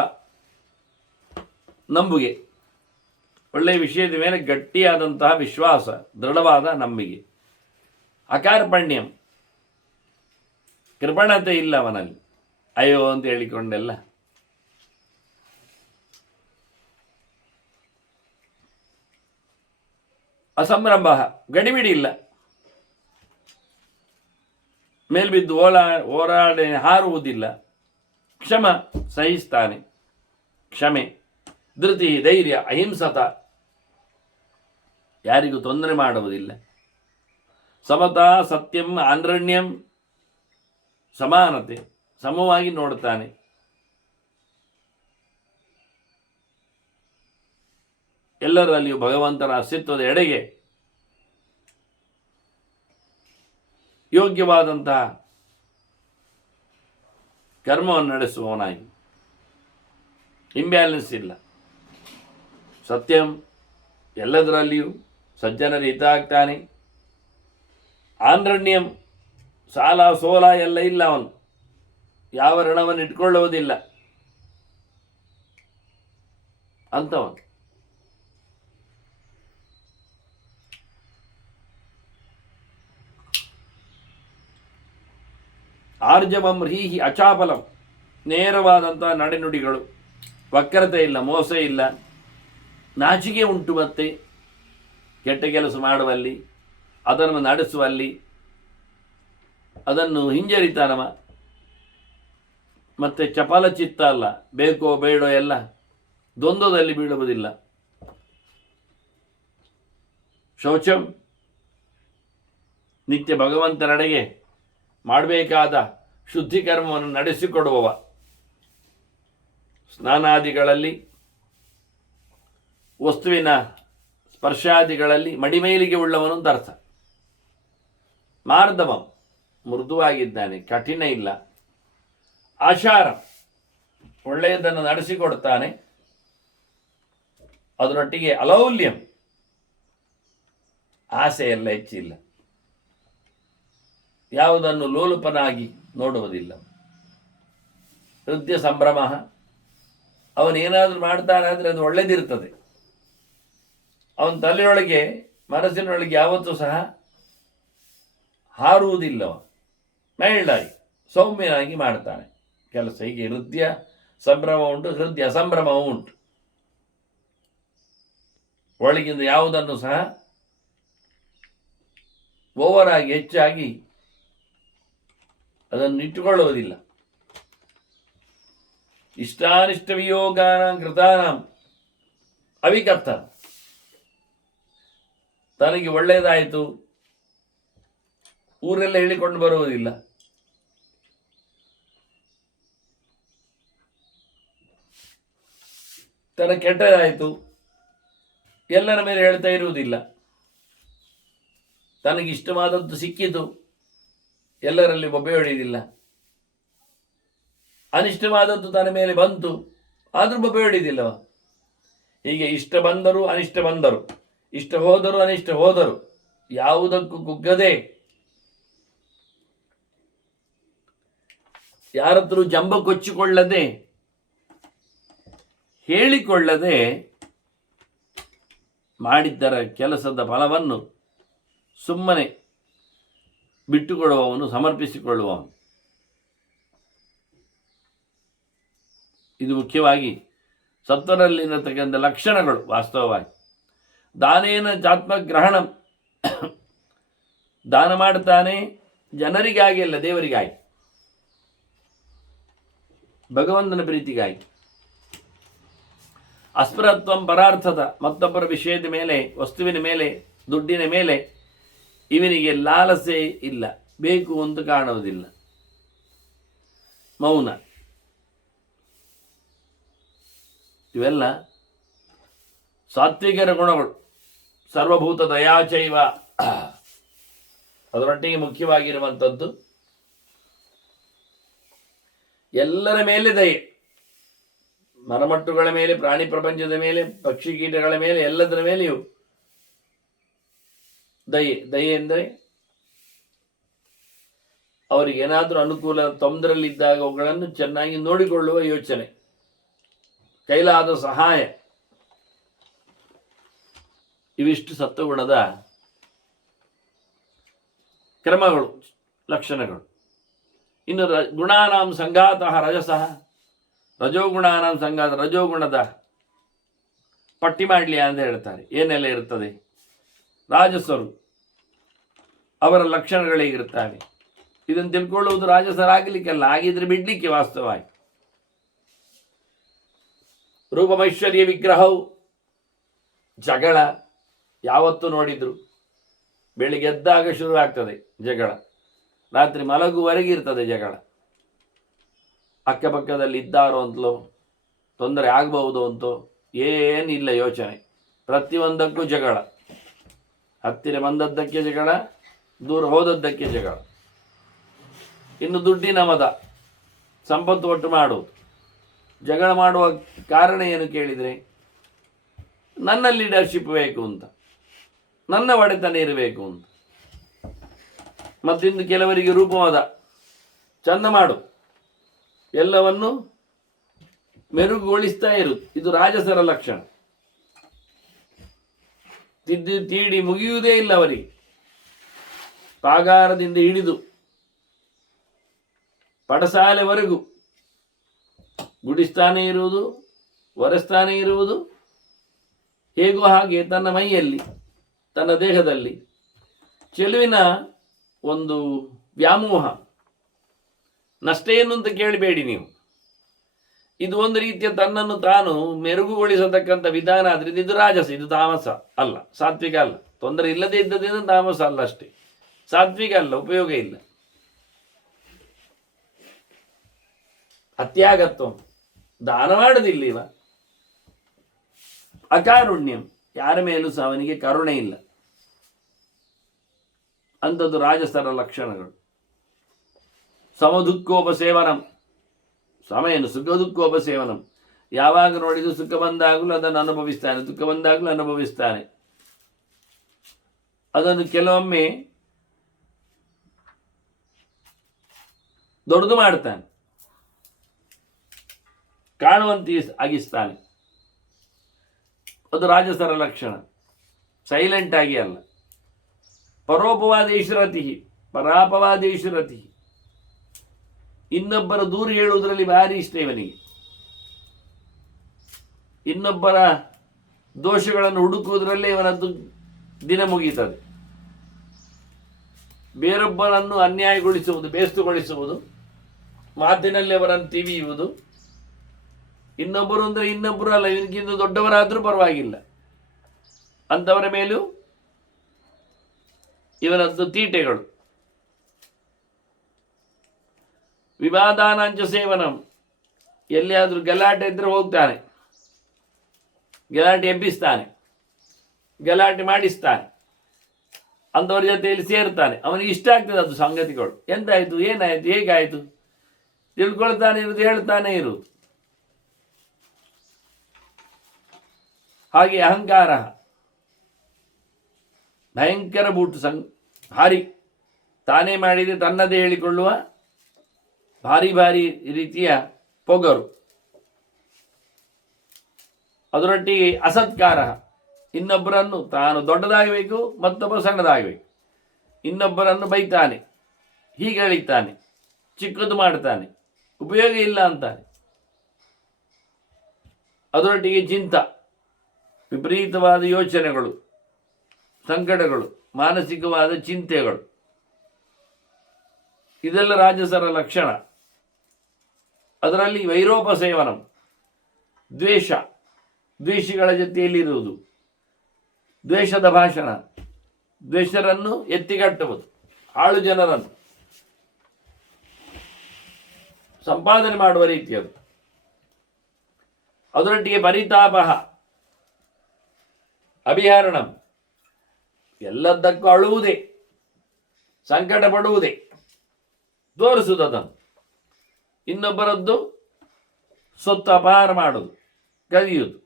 ನಂಬುಗೆ, ಒಳ್ಳೆಯ ವಿಷಯದ ಮೇಲೆ ಗಟ್ಟಿಯಾದಂತಹ ವಿಶ್ವಾಸ, ದೃಢವಾದ ನಂಬಿಕೆ. ಅಕಾರ್ಪಣ್ಯಂ, ಕೃಪಣತೆ ಇಲ್ಲ ಅವನಲ್ಲಿ, ಅಯ್ಯೋ ಅಂತ ಹೇಳಿಕೊಂಡೆಲ್ಲ. ಅಸಂಭ್ರಮ, ಗಡಿಬಿಡಿ ಇಲ್ಲ, ಮೇಲ್ಬಿದ್ದು ಹೋರಾಡಿ ಹಾರುವುದಿಲ್ಲ. ಕ್ಷಮ, ಸಹಿಸ್ತಾನೆ, ಕ್ಷಮೆ. ಧೃತಿ, ಧೈರ್ಯ, ಅಹಿಂಸತ, ಯಾರಿಗೂ ತೊಂದರೆ ಮಾಡುವುದಿಲ್ಲ. ಸಮತಾ, ಸತ್ಯಂ, ಆನ್ರಣ್ಯಂ, ಸಮಾನತೆ, ಸಮವಾಗಿ ನೋಡುತ್ತಾನೆ. ಎಲ್ಲರಲ್ಲಿಯೂ ಭಗವಂತನ ಅಸ್ತಿತ್ವದ ಎಡೆಗೆ ಯೋಗ್ಯವಾದಂತಹ ಕರ್ಮವನ್ನು ನಡೆಸುವವನಾಗಿ. ಇಂಬ್ಯಾಲೆನ್ಸ್ ಇಲ್ಲ. ಸತ್ಯಂ, ಎಲ್ಲದರಲ್ಲಿಯೂ ಸಜ್ಜನರ ಹಿತ ಆಗ್ತಾನೆ. ಆನ್ರಣ್ಯಂ, ಸಾಲ ಸೋಲ ಎಲ್ಲ ಇಲ್ಲ ಅವನು, ಯಾವ ಋಣವನ್ನು ಇಟ್ಕೊಳ್ಳುವುದಿಲ್ಲ ಅಂಥವನು. ಆರ್ಜವಂ ಹ್ರೀಹಿ ಅಚಾಪಲಂ, ನೇರವಾದಂತಹ ನಡೆನುಡಿಗಳು, ವಕ್ರತೆ ಇಲ್ಲ, ಮೋಸ ಇಲ್ಲ. ನಾಚಿಕೆ ಉಂಟು, ಮತ್ತೆ ಕೆಟ್ಟ ಕೆಲಸ ಮಾಡುವಲ್ಲಿ, ಅದನ್ನು ನಡೆಸುವಲ್ಲಿ ಅದನ್ನು ಹಿಂಜರಿತಾನವ. ಮತ್ತೆ ಚಪಲ ಚಿತ್ತ ಅಲ್ಲ, ಬೇಕೋ ಬೇಡೋ ಎಲ್ಲ ದ್ವಂದ್ವದಲ್ಲಿ ಬೀಳುವುದಿಲ್ಲ. ಶೌಚಂ, ನಿತ್ಯ ಭಗವಂತನಡೆಗೆ ಮಾಡಬೇಕಾದ ಶುದ್ಧೀಕರ್ಮವನ್ನು ನಡೆಸಿಕೊಡುವವ. ಸ್ನಾನಾದಿಗಳಲ್ಲಿ, ವಸ್ತುವಿನ ಸ್ಪರ್ಶಾದಿಗಳಲ್ಲಿ ಮಡಿಮೇಲಿಗೆ ಉಳ್ಳವನು ಅಂತ ಅರ್ಥ. ಮಾರ್ದವಂ, ಮೃದುವಾಗಿದ್ದಾನೆ, ಕಠಿಣ ಇಲ್ಲ. ಆಶಾರ, ಒಳ್ಳೆಯದನ್ನು ನಡೆಸಿಕೊಡ್ತಾನೆ. ಅದರೊಟ್ಟಿಗೆ ಅಲೌಲ್ಯಂ, ಆಸೆ ಎಲ್ಲ ಹೆಚ್ಚಿಲ್ಲ, ಯಾವುದನ್ನು ಲೋಲುಪನಾಗಿ ನೋಡುವುದಿಲ್ಲ. ಹೃದಯ ಸಂಭ್ರಮ, ಅವನೇನಾದರೂ ಮಾಡ್ತಾನೆ ಅಂದರೆ ಅದು ಒಳ್ಳೆಯದಿರ್ತದೆ. ಅವನ ತಲೆಯೊಳಗೆ, ಮನಸ್ಸಿನೊಳಗೆ ಯಾವತ್ತೂ ಸಹ ಹಾರುವುದಿಲ್ಲವ. ಮೈಲ್ಡಾಗಿ, ಸೌಮ್ಯನಾಗಿ ಮಾಡ್ತಾನೆ ಕೆಲಸ. ಹೀಗೆ ಹೃದಯ ಸಂಭ್ರಮ ಉಂಟು, ಹೃದಯ ಅಸಂಭ್ರಮವೂ ಉಂಟು. ಒಳಗಿಂದ ಯಾವುದನ್ನು ಸಹ ಓವರ್ ಆಗಿ, ಹೆಚ್ಚಾಗಿ ಅದನ್ನು ಇಟ್ಟುಕೊಳ್ಳುವುದಿಲ್ಲ. ಇಷ್ಟಾನಿಷ್ಟ ವಿಯೋಗಾನ ಕೃತಾನಾಂ ಅವಿಕರ್ತ, ತನಗೆ ಒಳ್ಳೆಯದಾಯಿತು ಊರೆಲ್ಲ ಹೇಳಿಕೊಂಡು ಬರುವುದಿಲ್ಲ. ತನಗೆ ಕೆಟ್ಟದಾಯಿತು ಎಲ್ಲರ ಮೇಲೆ ಹೇಳ್ತಾ ಇರುವುದಿಲ್ಲ. ತನಗಿಷ್ಟವಾದದ್ದು ಸಿಕ್ಕಿತು ಎಲ್ಲರಲ್ಲಿ ಬೊಬ್ಬೆ ಹೊಡೆಯುವುದಿಲ್ಲ. ಅನಿಷ್ಟವಾದದ್ದು ತನ್ನ ಮೇಲೆ ಬಂತು ಆದರೂ ಬೊಬ್ಬೆ ಹೊಡೆಯುವುದಿಲ್ಲವ. ಹೀಗೆ ಇಷ್ಟ ಬಂದರು ಅನಿಷ್ಟ ಬಂದರು, ಇಷ್ಟ ಹೋದರು ಅನಿಷ್ಟ ಹೋದರು, ಯಾವುದಕ್ಕೂ ಕುಗ್ಗದೆ, ಯಾರತ್ರ ಜಂಬ ಕೊಚ್ಚಿಕೊಳ್ಳದೆ, ಹೇಳಿಕೊಳ್ಳದೆ ಮಾಡಿದ್ದರ ಕೆಲಸದ ಫಲವನ್ನು ಸುಮ್ಮನೆ ಬಿಟ್ಟುಕೊಡುವವನು, ಸಮರ್ಪಿಸಿಕೊಳ್ಳುವವನು. ಇದು ಮುಖ್ಯವಾಗಿ ಸತ್ವರಲ್ಲಿರತಕ್ಕಂಥ ಲಕ್ಷಣಗಳು. ವಾಸ್ತವವಾಗಿ ದಾನೇನ ಚಾತ್ಮಗ್ರಹಣ, ದಾನ ಮಾಡುತ್ತಾನೆ ಜನರಿಗಾಗಿ ಅಲ್ಲ, ದೇವರಿಗಾಗಿ, ಭಗವಂತನ ಪ್ರೀತಿಗಾಗಿ. ಅಸ್ಪೃಹತ್ವಂ ಪರಾರ್ಥದ, ಮತ್ತೊಬ್ಬರ ವಿಷಯದ ಮೇಲೆ, ವಸ್ತುವಿನ ಮೇಲೆ, ದುಡ್ಡಿನ ಮೇಲೆ ಇವನಿಗೆ ಲಾಲಸೆ ಇಲ್ಲ, ಬೇಕು ಅಂತ ಕಾಣುವುದಿಲ್ಲ, ಮೌನ. ಇವೆಲ್ಲ ಸಾತ್ವಿಕರ ಗುಣಗಳು. ಸರ್ವಭೂತ ದಯಾಚೈವ, ಅದರೊಟ್ಟಿಗೆ ಮುಖ್ಯವಾಗಿರುವಂಥದ್ದು ಎಲ್ಲರ ಮೇಲೆ ದಯೆ. ಮರಮಟ್ಟುಗಳ ಮೇಲೆ, ಪ್ರಾಣಿ ಪ್ರಪಂಚದ ಮೇಲೆ, ಪಕ್ಷಿ ಕೀಟಗಳ ಮೇಲೆ, ಎಲ್ಲದರ ಮೇಲೆಯೂ ದಯೆ. ದಯೆ ಎಂದರೆ ಅವರಿಗೆ ಏನಾದರೂ ಅನುಕೂಲ, ತೊಂದರೆಯಲ್ಲಿದ್ದಾಗ ಅವುಗಳನ್ನು ಚೆನ್ನಾಗಿ ನೋಡಿಕೊಳ್ಳುವ ಯೋಚನೆ, ಕೈಲಾದ ಸಹಾಯ. ಇವಿಷ್ಟು ಸತ್ವಗುಣದ ಕ್ರಮಗಳು, ಲಕ್ಷಣಗಳು. ಇನ್ನು ಗುಣಾನಾಂ ಸಂಘಾತಃ ರಜಸಃ, ರಜೋಗುಣಾನಾಂ ಸಂಘಾತ, ರಜೋಗುಣದ ಪಟ್ಟಿ ಮಾಡಲಿ ಅಂತ ಹೇಳ್ತಾರೆ. ಏನೆಲ್ಲ ಇರ್ತದೆ? ರಾಜಸರು, ಅವರ ಲಕ್ಷಣಗಳೇಗಿರುತ್ತವೆ, ಇದನ್ನು ತಿಳ್ಕೊಳ್ಳುವುದು ರಾಜಸರಾಗಲಿಕ್ಕೆಲ್ಲ, ಆಗಿದ್ರೆ ಬಿಡ್ಲಿಕ್ಕೆ ವಾಸ್ತವವಾಗಿ. ರೂಪಮೈಶ್ವರ್ಯ ವಿಗ್ರಹವು, ಜಗಳ ಯಾವತ್ತು ನೋಡಿದ್ರು ಬೆಳಿಗ್ಗೆ ಎದ್ದಾಗ ಶುರು ಆಗ್ತದೆ ಜಗಳ, ರಾತ್ರಿ ಮಲಗುವವರೆಗೆ ಇರ್ತದೆ ಜಗಳ. ಅಕ್ಕಪಕ್ಕದಲ್ಲಿ ಇದ್ದಾರೋ ಅಂತಲೋ, ತೊಂದರೆ ಆಗಬಹುದು ಅಂತೋ ಏನಿಲ್ಲ ಯೋಚನೆ, ಪ್ರತಿಯೊಂದಕ್ಕೂ ಜಗಳ. ಹತ್ತಿರ ಬಂದದ್ದಕ್ಕೆ ಜಗಳ, ದೂರ ಹೋದದ್ದಕ್ಕೆ ಜಗಳ. ಇನ್ನು ದುಡ್ಡಿನ ಮದ, ಸಂಪತ್ತು ಒಟ್ಟು ಮಾಡುವುದು. ಜಗಳ ಮಾಡುವ ಕಾರಣ ಏನು ಕೇಳಿದರೆ, ನನ್ನ ಲೀಡರ್ಶಿಪ್ ಬೇಕು ಅಂತ, ನನ್ನ ಒಡೆತನ ಇರಬೇಕು ಅಂತ. ಮತ್ತಿಂದು ಕೆಲವರಿಗೆ ರೂಪವಾದ, ಚಂದ ಮಾಡು, ಎಲ್ಲವನ್ನು ಮೆರುಗುಗೊಳಿಸ್ತಾ ಇರುವುದು. ಇದು ರಾಜಸರ ಲಕ್ಷಣ. ತಿದ್ದಿ ತೀಡಿ ಮುಗಿಯುವುದೇ ಇಲ್ಲ ಅವರಿಗೆ. ಪಾಗಾರದಿಂದ ಹಿಡಿದು ಪಡಸಾಲೆವರೆಗೂ ಗುಡಿಸ್ತಾನೆ ಇರುವುದು, ಒರೆಸ್ತಾನೆ ಇರುವುದು. ಹೇಗೋ ಹಾಗೆ ತನ್ನ ಮೈಯಲ್ಲಿ, ತನ್ನ ದೇಹದಲ್ಲಿ ಚೆಲುವಿನ ಒಂದು ವ್ಯಾಮೋಹ. ನಷ್ಟೇನು ಅಂತ ಕೇಳಬೇಡಿ ನೀವು. ಇದು ಒಂದು ರೀತಿಯ ತನ್ನನ್ನು ತಾನು ಮೆರುಗುಗೊಳಿಸತಕ್ಕಂಥ ವಿಧಾನ. ಆದ್ರಿಂದ ಇದು ರಾಜಸ, ಇದು ತಾಮಸ ಅಲ್ಲ, ಸಾತ್ವಿಕ ಅಲ್ಲ. ತೊಂದರೆ ಇಲ್ಲದೆ ಇದ್ದದಿಂದ ತಾಮಸ ಅಲ್ಲ ಅಷ್ಟೇ, ಸಾತ್ವಿಕ ಅಲ್ಲ, ಉಪಯೋಗ ಇಲ್ಲ. ಅತ್ಯಾಗತ್ವ, ದಾನ ಮಾಡುವುದಿಲ್ಲ ಇವ. ಅಕಾರುಣ್ಯಂ, ಯಾರ ಮೇಲೂ ಸಹ ಅವನಿಗೆ ಕರುಣೆ ಇಲ್ಲ. ಅಂಥದ್ದು ರಾಜಸರ ಲಕ್ಷಣಗಳು. ಸಮದುಃಖೋಪಸೇವನಂ, ಸಮಯನು ಸುಖ ದುಃಖೋಪಸೇವನಂ. ಯಾವಾಗ ನೋಡಿದ್ರು ಸುಖ ಬಂದಾಗಲೂ ಅದನ್ನು ಅನುಭವಿಸ್ತಾನೆ, ದುಃಖ ಬಂದಾಗಲೂ ಅನುಭವಿಸ್ತಾನೆ. ಅದನ್ನು ಕೆಲವೊಮ್ಮೆ ದೊಡ್ಡದು ಮಾಡ್ತಾನೆ, ಕಾಣುವಂತೆ ಆಗಿಸ್ತಾನೆ. ಅದು ರಾಜಸರ ಲಕ್ಷಣ. ಸೈಲೆಂಟ್ ಆಗಿ ಅಲ್ಲ. ಪರೋಪವಾದೇಶರತಿ, ಪರಾಪವಾದೇಶರತಿ. ಇನ್ನೊಬ್ಬರ ದೂರ ಹೇಳುವುದರಲ್ಲಿ ಭಾರಿ ಇಷ್ಟ ಇವನಿಗೆ. ಇನ್ನೊಬ್ಬರ ದೋಷಗಳನ್ನು ಹುಡುಕುವುದರಲ್ಲೇ ಇವನದ್ದು ದಿನ ಮುಗೀತದೆ. ಬೇರೊಬ್ಬರನ್ನು ಅನ್ಯಾಯಗೊಳಿಸುವುದು, ಬೇಸ್ತುಗೊಳಿಸುವುದು, ಮಾತಿನಲ್ಲಿ ಅವರನ್ನು ತಿವಿಯುವುದು. ಇನ್ನೊಬ್ಬರು ಅಂದರೆ ಇನ್ನೊಬ್ಬರು ಅಲ್ಲ, ಇವನಿಗಿಂತ ದೊಡ್ಡವರಾದರೂ ಪರವಾಗಿಲ್ಲ, ಅಂಥವರ ಮೇಲೂ ಇವನದ್ದು ತೀಟೆಗಳು. ವಿವಾದಾನಾಂಚ ಸೇವನಂ, ಎಲ್ಲಿಯಾದರೂ ಗಲಾಟೆ ಇದ್ದರೆ ಹೋಗ್ತಾನೆ, ಗಲಾಟೆ ಎಬ್ಬಿಸ್ತಾನೆ, ಗಲಾಟೆ ಮಾಡಿಸ್ತಾನೆ, ಅಂಥವ್ರ ಜೊತೆಯಲ್ಲಿ ಸೇರ್ತಾನೆ. ಅವನಿಗೆ ಇಷ್ಟ ಆಗ್ತದೆ ಅದು ಸಂಗತಿಗಳು. ಎಂತಾಯಿತು, ಏನಾಯಿತು, ಹೇಗಾಯಿತು ತಿಳ್ಕೊಳ್ತಾನೆ ಇರುವುದು, ಹೇಳ್ತಾನೆ ಇರುವುದು. ಹಾಗೆ ಅಹಂಕಾರ, ಭಯಂಕರ ಬೂಟು, ಭಾರಿ ತಾನೇ ಮಾಡಿದರೆ ತನ್ನದೇ ಹೇಳಿಕೊಳ್ಳುವ ಭಾರಿ ಭಾರಿ ರೀತಿಯ ಪೊಗರು. ಅದರೊಟ್ಟಿಗೆ ಅಸತ್ಕಾರ, ಇನ್ನೊಬ್ಬರನ್ನು ತಾನು ದೊಡ್ಡದಾಗಬೇಕು, ಮತ್ತೊಬ್ಬ ಸಣ್ಣದಾಗಬೇಕು. ಇನ್ನೊಬ್ಬರನ್ನು ಬೈತಾನೆ, ಹೀಗೆ ಹೇಳಿತಾನೆ, ಚಿಕ್ಕದು ಮಾಡ್ತಾನೆ, ಉಪಯೋಗ ಇಲ್ಲ ಅಂತಾನೆ. ಅದರೊಟ್ಟಿಗೆ ಚಿಂತ, ವಿಪರೀತವಾದ ಯೋಚನೆಗಳು, ಸಂಕಟಗಳು, ಮಾನಸಿಕವಾದ ಚಿಂತೆಗಳು. ಇದೆಲ್ಲ ರಾಜಸರ ಲಕ್ಷಣ. ಅದರಲ್ಲಿ ವೈರೋಪ ಸೇವನಂ, ದ್ವೇಷ, ದ್ವೇಷಿಗಳ ಜೊತೆಯಲ್ಲಿರುವುದು, ದ್ವೇಷದ ಭಾಷಣ, ದ್ವೇಷರನ್ನು ಎತ್ತಿಗಟ್ಟುವುದು, ಆಳು ಜನರನ್ನು ಸಂಪಾದನೆ ಮಾಡುವ ರೀತಿಯದು. ಅದರೊಟ್ಟಿಗೆ ಪರಿತಾಪ ಅಭಿಹರಣಂ, ಎಲ್ಲದಕ್ಕೂ ಅಳುವುದೇ, ಸಂಕಟ ಪಡುವುದೇ, ತೋರಿಸುವುದು ಅದನ್ನು. ಇನ್ನೊಬ್ಬರದ್ದು ಸೊತ್ತು ಅಪಹಾರ ಮಾಡುವುದು, ಕದಿಯುವುದು,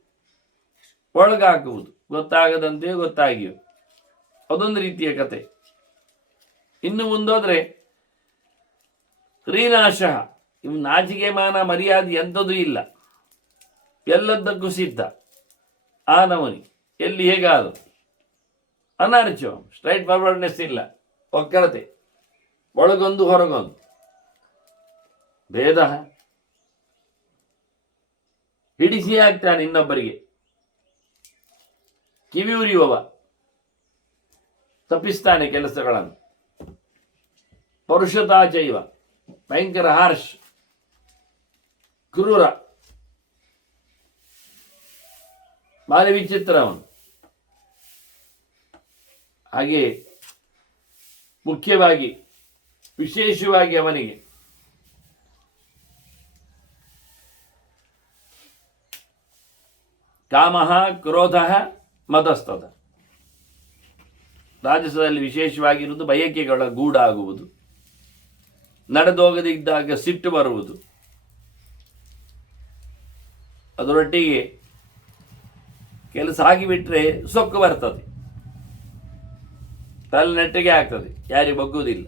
ಒಳಗಾಕುವುದು, ಗೊತ್ತಾಗದಂತೆಯೂ ಗೊತ್ತಾಗಿಯೂ, ಅದೊಂದು ರೀತಿಯ ಕತೆ. ಇನ್ನು ಮುಂದೋದ್ರೆ ಕ್ರೀನಾಶ, ಇವು ನಾಚಿಕೆ ಮಾನ ಮರ್ಯಾದೆ ಎಂಥದೂ ಇಲ್ಲ, ಎಲ್ಲದಕ್ಕೂ ಸಿದ್ಧ. ಆ ನಮೂನಿ ಎಲ್ಲಿ ಹೇಗಾದ್ರು ಅನರ್ಚೋ, ಸ್ಟ್ರೈಟ್ ಫಾರ್ವರ್ಡ್ನೆಸ್ ಇಲ್ಲ, ಒಕ್ಕರತೆ, ಒಳಗೊಂದು ಹೊರಗೊಂದು ಭೇದ, ಹಿಡಿಸಿ ಆಗ್ತಾನೆ ಇನ್ನೊಬ್ಬರಿಗೆ. ಕಿವಿ ಉರಿಯುವವ, ತಪ್ಪಿಸ್ತಾನೆ ಕೆಲಸಗಳನ್ನು. ಪರುಷತಾಚೈವ, ಭಯಂಕರ ಹಾರ್ಷ್, ಕ್ರೂರ, ಭಾರಿ ವಿಚಿತ್ರ ಅವನು. ಹಾಗೆ ಮುಖ್ಯವಾಗಿ ವಿಶೇಷವಾಗಿ ಅವನಿಗೆ ಕಾಮಃ ಕ್ರೋಧಃ ಮದಸ್ತದ, ರಾಜಸದಲ್ಲಿ ವಿಶೇಷವಾಗಿರುವುದು ಬಯಕೆಗಳ ಗೂಡಾಗುವುದು, ನಡೆದೋಗದಿದ್ದಾಗ ಸಿಟ್ಟು ಬರುವುದು, ಅದರೊಟ್ಟಿಗೆ ಕೆಲಸ ಆಗಿಬಿಟ್ರೆ ಸೊಕ್ಕು ಬರ್ತದೆ, ತಲೆ ನೆಟ್ಟಿಗೆ ಆಗ್ತದೆ, ಯಾರಿಗೆ ಬಗ್ಗುವುದಿಲ್ಲ.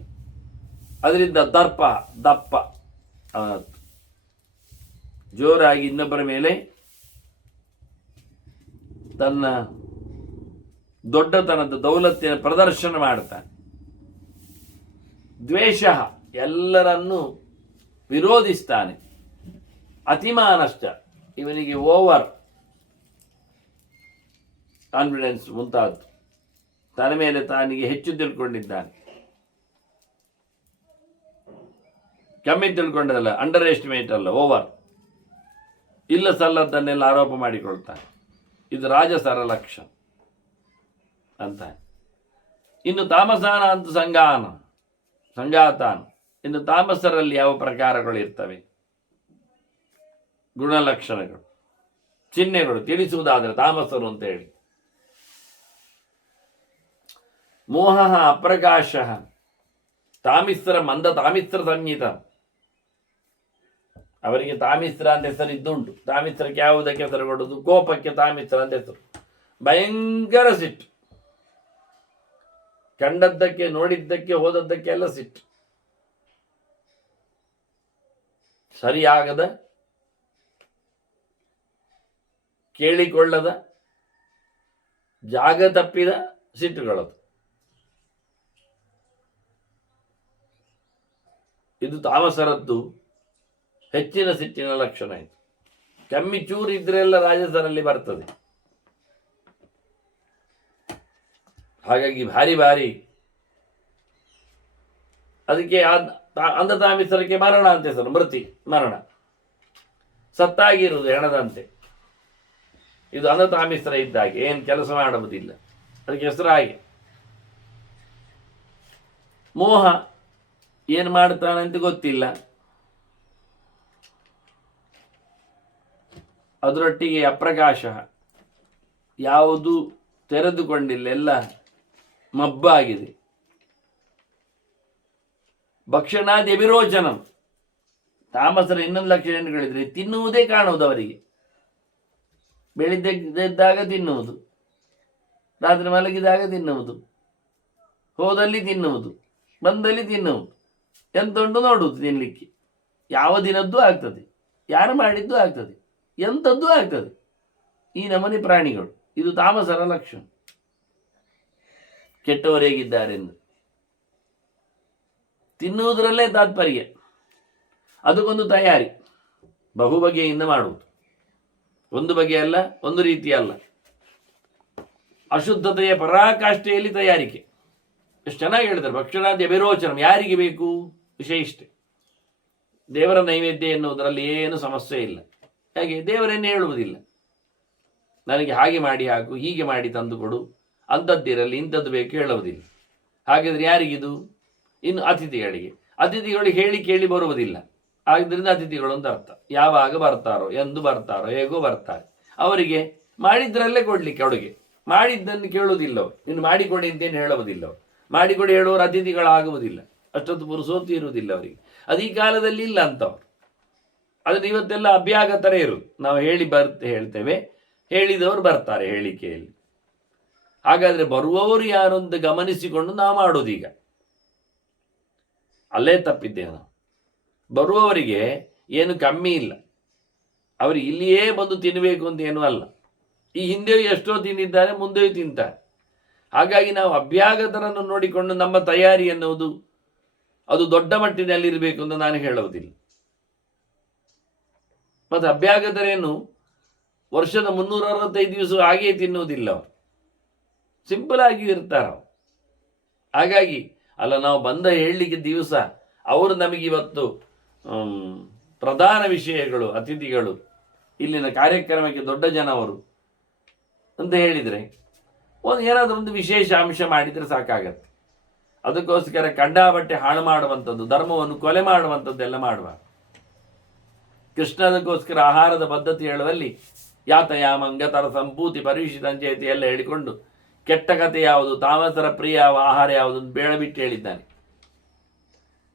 ಅದರಿಂದ ದರ್ಪ ದಪ್ಪ ಅವನದ್ದು, ಜೋರಾಗಿ ಇನ್ನೊಬ್ಬರ ಮೇಲೆ ತನ್ನ ದೊಡ್ಡತನದ ದೌಲತ್ತಿನ ಪ್ರದರ್ಶನ ಮಾಡ್ತಾನೆ. ದ್ವೇಷ, ಎಲ್ಲರನ್ನೂ ವಿರೋಧಿಸ್ತಾನೆ. ಅತಿಮಾನಶ್ಚ, ಇವನಿಗೆ ಓವರ್ ಕಾನ್ಫಿಡೆನ್ಸ್ ಮುಂತಾದ್ದು, ತನ್ನ ಮೇಲೆ ತಾನಿಗೆ ಹೆಚ್ಚು ತಿಳ್ಕೊಂಡಿದ್ದಾನೆ. ಕಮ್ಮಿ ತಿಳ್ಕೊಂಡದಲ್ಲ, ಅಂಡರ್ ಎಸ್ಟಿಮೇಟ್ ಅಲ್ಲ, ಓವರ್. ಇಲ್ಲ ಸಲ್ಲದ್ದನ್ನೆಲ್ಲ ಆರೋಪ ಮಾಡಿಕೊಳ್ತಾನೆ. ಇದು ರಾಜಸರ ಲಕ್ಷಣ ಅಂತ. ಇನ್ನು ತಾಮಸಾನ ಅಂತ ಸಂಗಾತಾನ. ಇನ್ನು ತಾಮಸರಲ್ಲಿ ಯಾವ ಪ್ರಕಾರಗಳು ಇರ್ತವೆ? ಗುಣಲಕ್ಷಣಗಳು, ಚಿಹ್ನೆಗಳು ತಿಳಿಸುವುದಾದರೆ ತಾಮಸರು ಅಂತ ಹೇಳಿ. ಮೋಹ ಅಪ್ರಕಾಶ, ತಾಮಿಸ್ರ ಮಂದ ತಾಮಿಸ್ರ ಸಂಹಿತ. ಅವರಿಗೆ ತಾಮಿಸ್ರ ಅಂತ ಹೆಸರು ಇದ್ದುಂಟು. ತಾಮಿಸ್ರಕ್ಕೆ ಯಾವುದಕ್ಕೆ ಹೆಸರು ಕೊಡುವುದು? ಕೋಪಕ್ಕೆ ತಾಮಿಸ್ರ ಅಂತ ಹೆಸರು. ಭಯಂಕರ ಸಿಟ್ಟು, ಕಂಡದ್ದಕ್ಕೆ ನೋಡಿದ್ದಕ್ಕೆ ಹೋದದ್ದಕ್ಕೆ ಎಲ್ಲ ಸಿಟ್ಟು. ಸರಿಯಾಗದ, ಕೇಳಿಕೊಳ್ಳದ, ಜಾಗ ತಪ್ಪಿದ ಸಿಟ್ಟುಗಳದು. ಇದು ತಾಮಸರದ್ದು ಹೆಚ್ಚಿನ ಸಿಟ್ಟಿನ ಲಕ್ಷಣ. ಇದು ಕಮ್ಮಿ ಚೂರು ಇದ್ರೆಲ್ಲ ರಾಜಸರಲ್ಲಿ ಬರ್ತದೆ. ಹಾಗಾಗಿ ಭಾರಿ ಭಾರಿ. ಅದಕ್ಕೆ ಅಂಧ ತಾಮಿಸರಕ್ಕೆ ಮರಣ ಅಂತ ಹೆಸರು. ಮೃತಿ, ಮರಣ, ಸತ್ತಾಗಿರುವುದು ಹೆಣದಂತೆ. ಇದು ಅಂಧ ತಾಮಿಸ್ರ ಇದ್ದಾಗೆ, ಏನು ಕೆಲಸ ಮಾಡುವುದಿಲ್ಲ, ಅದಕ್ಕೆ ಹೆಸರು ಹಾಗೆ. ಮೋಹ, ಏನು ಮಾಡ್ತಾನಂತ ಗೊತ್ತಿಲ್ಲ. ಅದರೊಟ್ಟಿಗೆ ಅಪ್ರಕಾಶ, ಯಾವುದು ತೆರೆದುಕೊಂಡಿಲ್ಲ, ಎಲ್ಲ ಮಬ್ಬಾಗಿದೆ. ಭಕ್ಷಣಾದಿ ಅಭಿರೋಚನಂ, ತಾಮಸರ ಇನ್ನೊಂದು ಲಕ್ಷಣ ಹೇಳಿದ್ರೆ ತಿನ್ನುವುದೇ ಕಾಣುವುದು ಅವರಿಗೆ. ಬೆಳಿದ್ದೆದ್ದಾಗ ತಿನ್ನುವುದು, ರಾತ್ರಿ ಮಲಗಿದಾಗ ತಿನ್ನುವುದು, ಹೋದಲ್ಲಿ ತಿನ್ನುವುದು, ಬಂದಲ್ಲಿ ತಿನ್ನುವುದು, ಎಂತುಂಟು ನೋಡುವುದು ತಿನ್ನಲಿಕ್ಕೆ. ಯಾವ ದಿನದ್ದು ಆಗ್ತದೆ, ಯಾರು ಮಾಡಿದ್ದು ಆಗ್ತದೆ, ಎಂಥದ್ದು ಆಗ್ತದೆ. ಈ ನಮೂನೆ ಪ್ರಾಣಿಗಳು. ಇದು ತಾಮಸರ ಲಕ್ಷಣ. ಕೆಟ್ಟವರು ಹೇಗಿದ್ದಾರೆಂದು ತಿನ್ನುವುದರಲ್ಲೇ ತಾತ್ಪರ್ಯ. ಅದಕ್ಕೊಂದು ತಯಾರಿ, ಬಹು ಬಗೆಯಿಂದ ಮಾಡುವುದು. ಒಂದು ಬಗೆಯಲ್ಲ, ಒಂದು ರೀತಿಯಲ್ಲ. ಅಶುದ್ಧತೆಯ ಪರಾಕಾಷ್ಠೆಯಲ್ಲಿ ತಯಾರಿಕೆ. ಎಷ್ಟು ಚೆನ್ನಾಗಿ ಹೇಳಿದ್ದಾರೆ. ಭಕ್ಷಣಾದಿ ಅಭಿರೋಚನ ಯಾರಿಗೆ ಬೇಕು? ವಿಷಯ ಇಷ್ಟೆ. ದೇವರ ನೈವೇದ್ಯ ಎನ್ನುವುದರಲ್ಲಿ ಏನು ಸಮಸ್ಯೆ ಇಲ್ಲ. ಹಾಗೆ ದೇವರನ್ನೇ ಹೇಳುವುದಿಲ್ಲ, ನನಗೆ ಹಾಗೆ ಮಾಡಿ ಹಾಕು, ಹೀಗೆ ಮಾಡಿ ತಂದು ಕೊಡು, ಅಂಥದ್ದಿರಲಿ ಇಂಥದ್ದು ಬೇಕು ಹೇಳುವುದಿಲ್ಲ. ಹಾಗಾದರೆ ಯಾರಿಗಿದು? ಇನ್ನು ಅತಿಥಿಗಳಿಗೆ ಹೇಳಿ ಕೇಳಿ ಬರುವುದಿಲ್ಲ. ಆದ್ದರಿಂದ ಅತಿಥಿಗಳು ಅಂತ ಅರ್ಥ. ಯಾವಾಗ ಬರ್ತಾರೋ, ಎಂದು ಬರ್ತಾರೋ, ಹೇಗೋ ಬರ್ತಾರೆ. ಅವರಿಗೆ ಮಾಡಿದ್ರಲ್ಲೇ ಕೊಡ್ಲಿಕ್ಕೆ ಅಡುಗೆ, ಮಾಡಿದ್ದನ್ನು ಕೇಳುವುದಿಲ್ಲ ಅವರು. ಇನ್ನು ಮಾಡಿಕೊಡಿ ಅಂತೇನು ಹೇಳುವುದಿಲ್ಲ ಅವರು. ಮಾಡಿಕೊಡಿ ಹೇಳುವವರು ಅತಿಥಿಗಳಾಗುವುದಿಲ್ಲ, ಅಷ್ಟೊತ್ತು ಪುರುಸೋತಿ ಇರುವುದಿಲ್ಲ ಅವರಿಗೆ. ಅದು ಈ ಕಾಲದಲ್ಲಿ ಇಲ್ಲ ಅಂತವ್ರು. ಅದನ್ನು ಇವತ್ತೆಲ್ಲ ಅಭ್ಯಾಗತರೇ ಇರುವುದು. ನಾವು ಹೇಳ್ತೇವೆ, ಹೇಳಿದವರು ಬರ್ತಾರೆ ಹೇಳಿಕೆಯಲ್ಲಿ. ಹಾಗಾದರೆ ಬರುವವರು ಯಾರು ಅಂತ ಗಮನಿಸಿಕೊಂಡು ನಾವು ಮಾಡೋದೀಗ. ಅಲ್ಲೇ ತಪ್ಪಿದ್ದೇವೆ ನಾವು. ಬರುವವರಿಗೆ ಏನು ಕಮ್ಮಿ ಇಲ್ಲ, ಅವರಿಗೆ ಇಲ್ಲಿಯೇ ಬಂದು ತಿನ್ನಬೇಕು ಅಂತ ಏನೂ ಅಲ್ಲ. ಈ ಹಿಂದೆಯೂ ಎಷ್ಟೋ ತಿಂದಿದ್ದಾರೆ, ಮುಂದೆಯೂ ತಿಂತಾರೆ. ಹಾಗಾಗಿ ನಾವು ಅಭ್ಯಾಗತರನ್ನು ನೋಡಿಕೊಂಡು ನಮ್ಮ ತಯಾರಿ ಎನ್ನುವುದು ಅದು ದೊಡ್ಡ ಮಟ್ಟಿನಲ್ಲಿರಬೇಕು ಅಂತ ನಾನು ಹೇಳುವುದಿಲ್ಲ. ಮತ್ತು ಅಭ್ಯಾಗತರೇನು ವರ್ಷದ 365 ದಿವಸ ಹಾಗೆಯೇ ತಿನ್ನುವುದಿಲ್ಲ, ಅವರು ಸಿಂಪಲ್ ಆಗಿ ಇರ್ತಾರೆ. ಹಾಗಾಗಿ ಅಲ್ಲ, ನಾವು ಬಂದ ಹೇಳಲಿಕ್ಕೆ ದಿವಸ ಅವರು ನಮಗಿವತ್ತು ಪ್ರಧಾನ ವಿಷಯಗಳು, ಅತಿಥಿಗಳು, ಇಲ್ಲಿನ ಕಾರ್ಯಕ್ರಮಕ್ಕೆ ದೊಡ್ಡ ಜನ ಅವರು ಅಂತ ಹೇಳಿದರೆ ಏನಾದರೂ ಒಂದು ವಿಶೇಷ ಅಂಶ ಮಾಡಿದರೆ ಸಾಕಾಗತ್ತೆ. ಅದಕ್ಕೋಸ್ಕರ ಕಂಡಾಬಟ್ಟೆ ಹಾಳು ಮಾಡುವಂಥದ್ದು, ಧರ್ಮವನ್ನು ಕೊಲೆ ಮಾಡುವಂಥದ್ದೆಲ್ಲ ಮಾಡಬಾರ್ದು. ಕೃಷ್ಣದಕ್ಕೋಸ್ಕರ ಆಹಾರದ ಪದ್ಧತಿ ಹೇಳುವಲ್ಲಿ ಯಾತಯಾಮಂಗತರ ಸಂಪೂತಿ ಪರಿಶಿತಂಚೇತಿ ಎಲ್ಲ ಹೇಳಿಕೊಂಡು ಕೆಟ್ಟ ಕಥೆ ಯಾವುದು, ತಾಮಸರ ಪ್ರಿಯ ಆಹಾರ ಯಾವುದು ಬೇಡ ಬಿಟ್ಟು ಹೇಳಿದ್ದಾನೆ.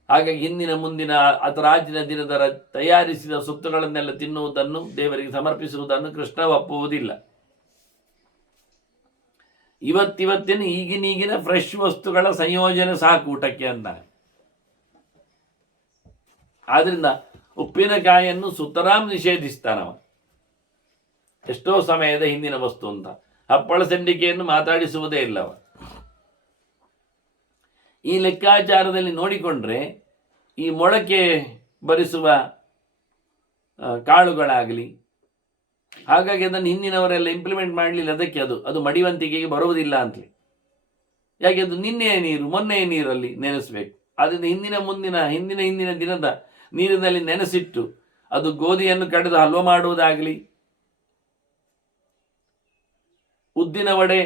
ಹಾಗಾಗಿ ಹಿಂದಿನ ಮುಂದಿನ ರಾಜಿನ ದಿನದ ತಯಾರಿಸಿದ ಸೊತ್ತುಗಳನ್ನೆಲ್ಲ ತಿನ್ನುವುದನ್ನು, ದೇವರಿಗೆ ಸಮರ್ಪಿಸುವುದನ್ನು ಕೃಷ್ಣ ಒಪ್ಪುವುದಿಲ್ಲ. ಇವತ್ತಿನ ಈಗಿನ ಫ್ರೆಶ್ ವಸ್ತುಗಳ ಸಂಯೋಜನೆ ಸಾಕು ಊಟಕ್ಕೆ ಅಂತಾನೆ. ಆದ್ರಿಂದ ಉಪ್ಪಿನಕಾಯಿಯನ್ನು ಸುತರಾಂ ನಿಷೇಧಿಸ್ತಾನವ. ಎಷ್ಟೋ ಸಮಯದ ಹಿಂದಿನ ವಸ್ತು ಅಂತ. ಹಪ್ಪಳ ಸಂಡಿಕೆಯನ್ನು ಮಾತಾಡಿಸುವುದೇ ಇಲ್ಲವ. ಈ ಲೆಕ್ಕಾಚಾರದಲ್ಲಿ ನೋಡಿಕೊಂಡ್ರೆ ಈ ಮೊಳಕೆ ಬರಿಸುವ ಕಾಳುಗಳಾಗಲಿ, ಹಾಗಾಗಿ ಅದನ್ನು ಹಿಂದಿನವರೆಲ್ಲ ಇಂಪ್ಲಿಮೆಂಟ್ ಮಾಡಲಿಲ್ಲ. ಅದಕ್ಕೆ ಅದು ಮಡಿವಂತಿಕೆಗೆ ಬರುವುದಿಲ್ಲ ಅಂತಲೇ. ಯಾಕೆ ಅದು ನಿನ್ನೆಯ ನೀರು, ಮೊನ್ನೆಯ ನೀರಲ್ಲಿ ನೆನೆಸಬೇಕು. ಆದ್ದರಿಂದ ಹಿಂದಿನ ದಿನದ ನೀರಿನಲ್ಲಿ ನೆನೆಸಿಟ್ಟು ಅದು ಗೋಧಿಯನ್ನು ಕಡಿದು ಹಲ್ವ ಮಾಡುವುದಾಗಲಿ, ಉದ್ದಿನ ವಡೆ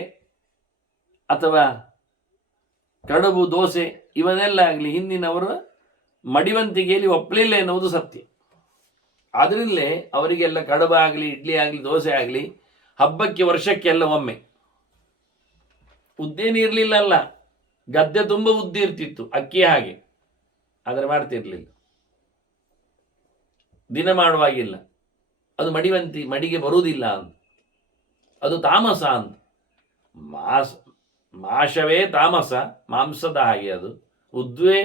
ಅಥವಾ ಕಡುಬು, ದೋಸೆ ಇವನ್ನೆಲ್ಲ ಆಗಲಿ ಹಿಂದಿನವರು ಮಡಿವಂತಿಕೆಯಲ್ಲಿ ಒಪ್ಪಲಿಲ್ಲ ಎನ್ನುವುದು ಸತ್ಯ. ಅದರಲ್ಲೇ ಅವರಿಗೆಲ್ಲ ಕಡುಬು ಆಗಲಿ, ಇಡ್ಲಿ ಆಗಲಿ, ದೋಸೆ ಆಗಲಿ ಹಬ್ಬಕ್ಕೆ ವರ್ಷಕ್ಕೆಲ್ಲ ಒಮ್ಮೆ. ಉದ್ದೇನು ಇರಲಿಲ್ಲ ಅಲ್ಲ, ಗದ್ದೆ ತುಂಬ ಉದ್ದಿ ಇರ್ತಿತ್ತು, ಅಕ್ಕಿ ಹಾಗೆ, ಆದರೆ ಮಾಡ್ತಿರ್ಲಿಲ್ಲ. ದಿನ ಮಾಡುವಾಗಿಲ್ಲ. ಅದು ಮಡಿಗೆ ಬರುವುದಿಲ್ಲ ಅಂತ, ಅದು ತಾಮಸ ಅಂತ. ಮಾಷವೇ ತಾಮಸ, ಮಾಂಸದ ಹಾಗೆ. ಅದು ಉದ್ವೇ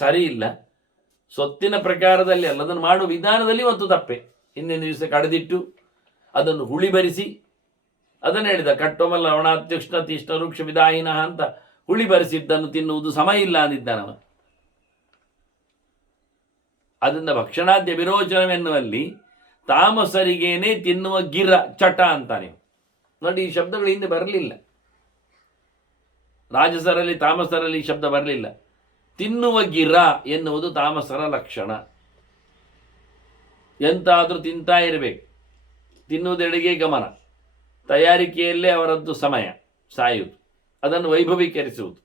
ಸರಿ ಇಲ್ಲ. ಸೊತ್ತಿನ ಪ್ರಕಾರದಲ್ಲಿ ಅಲ್ಲ, ಅದನ್ನು ಮಾಡುವ ವಿಧಾನದಲ್ಲಿ ಒಂದು ತಪ್ಪೆ. ಹಿಂದಿನ ದಿವಸ ಕಳೆದಿಟ್ಟು ಅದನ್ನು ಹುಳಿ ಬರಿಸಿ, ಅದನ್ನು ಹೇಳಿದ ಕಟ್ಟೊಮಲ್ಲ ಲವಣಾತ್ಯುಷ್ಣ ತೀಷ್ಣ ವೃಕ್ಷ ವಿದಾಹಿನ ಅಂತ ಹುಳಿ ಬರಿಸಿದ್ದನ್ನು ತಿನ್ನುವುದು ಸಮ ಇಲ್ಲ ಅಂದಿದ್ದಾನವ. ಅದರಿಂದ ಭಕ್ಷಣಾದ್ಯ ವಿರೋಚನವೆನ್ನುವಲ್ಲಿ ತಾಮಸರಿಗೇನೆ ತಿನ್ನುವ ಗಿರ ಚಟ ಅಂತಾನೆ. ನೋಡಿ, ಈ ಶಬ್ದಗಳು ಹಿಂದೆ ಬರಲಿಲ್ಲ. ರಾಜಸರಲ್ಲಿ ತಾಮಸರಲ್ಲಿ ಈ ಶಬ್ದ ಬರಲಿಲ್ಲ. ತಿನ್ನುವ ಗಿರ ಎನ್ನುವುದು ತಾಮಸರ ಲಕ್ಷಣ. ಎಂತಾದರೂ ತಿಂತಾ ಇರಬೇಕು, ತಿನ್ನುವುದೆಡೆಗೆ ಗಮನ, ತಯಾರಿಕೆಯಲ್ಲೇ ಅವರದ್ದು ಸಮಯ ಸಾಯುವುದು, ಅದನ್ನು ವೈಭವೀಕರಿಸುವುದು.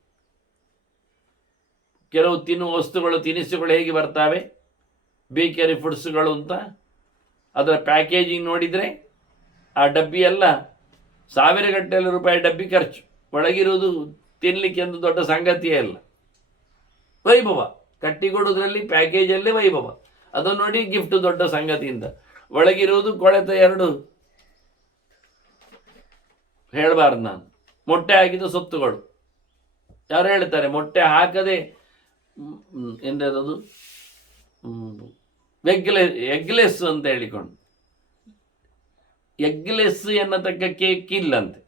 ಕೆಲವು ತಿನ್ನುವ ವಸ್ತುಗಳು, ತಿನಿಸುಗಳು ಹೇಗೆ ಬರ್ತಾವೆ, ಬೇಕರಿ ಫುಡ್ಸ್ಗಳು ಅಂತ, ಅದರ ಪ್ಯಾಕೇಜಿಂಗ್ ನೋಡಿದರೆ ಆ ಡಬ್ಬಿಯೆಲ್ಲ ಸಾವಿರಗಟ್ಟಲೆ ರೂಪಾಯಿ ಡಬ್ಬಿ ಖರ್ಚು. ಒಳಗಿರುವುದು ತಿನ್ನಲಿಕ್ಕೆ ಒಂದು ದೊಡ್ಡ ಸಂಗತಿಯೇ ಅಲ್ಲ. ವೈಭವ ಕಟ್ಟಿಕೊಡುವುದರಲ್ಲಿ ಪ್ಯಾಕೇಜಲ್ಲೇ ವೈಭವ. ಅದನ್ನು ನೋಡಿ ಗಿಫ್ಟ್ ದೊಡ್ಡ ಸಂಗತಿಯಿಂದ. ಒಳಗಿರುವುದು ಕೊಳೆತ ಎರಡು, ಹೇಳಬಾರ್ದು ನಾನು, ಮೊಟ್ಟೆ ಹಾಕಿದ ಸೊತ್ತುಗಳು. ಯಾರು ಹೇಳ್ತಾರೆ ಮೊಟ್ಟೆ ಹಾಕದೆ ಎಂದದು ಎಗ್ಲೆಸ್ ಅಂತ ಹೇಳಿಕೊಂಡು, ಎಗ್ಲೆಸ್ ಎನ್ನತಕ್ಕ ಕೇಕ್ ಇಲ್ಲಂತೆ,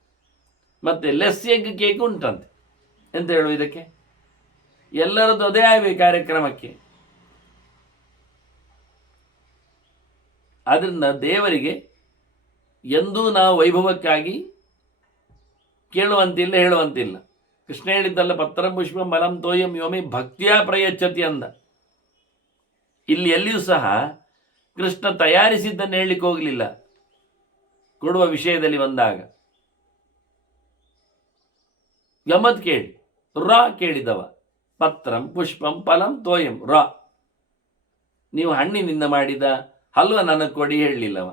ಮತ್ತೆ ಲೆಸ್ ಎಗ್ ಕೇಕ್ ಉಂಟಂತೆ. ಎಂತ ಹೇಳು ಇದಕ್ಕೆ? ಎಲ್ಲರದ್ದು ಅದೇ ಆಗಬೇಕು ಕಾರ್ಯಕ್ರಮಕ್ಕೆ. ಆದ್ರಿಂದ ದೇವರಿಗೆ ಎಂದೂ ನಾವು ವೈಭವಕ್ಕಾಗಿ ಕೇಳುವಂತಿಲ್ಲ, ಹೇಳುವಂತಿಲ್ಲ. ಕೃಷ್ಣ ಹೇಳಿದ್ದಲ್ಲ, ಪತ್ರಂ ಪುಷ್ಪಂ ಬಲಂ ತೋಯಂ ಯೋಮಿ ಭಕ್ತಿಯ ಪ್ರಯಚ್ಛತಿ ಅಂದ. ಇಲ್ಲಿ ಎಲ್ಲಿಯೂ ಸಹ ಕೃಷ್ಣ ತಯಾರಿಸಿದ್ದನ್ನು ಹೇಳಲಿಕ್ಕೆ ಹೋಗಲಿಲ್ಲ. ಕೊಡುವ ವಿಷಯದಲ್ಲಿ ಬಂದಾಗ ಗಮ್ಮತ್ ಕೇಳಿ. ರ ಕೇಳಿದವ, ಪತ್ರಂ ಪುಷ್ಪಂ ಫಲಂ ತೋಯಂ. ರ, ನೀವು ಹಣ್ಣಿನಿಂದ ಮಾಡಿದ ಹಲ್ವ ನನಗೆ ಕೊಡಿ ಹೇಳಲಿಲ್ಲವ.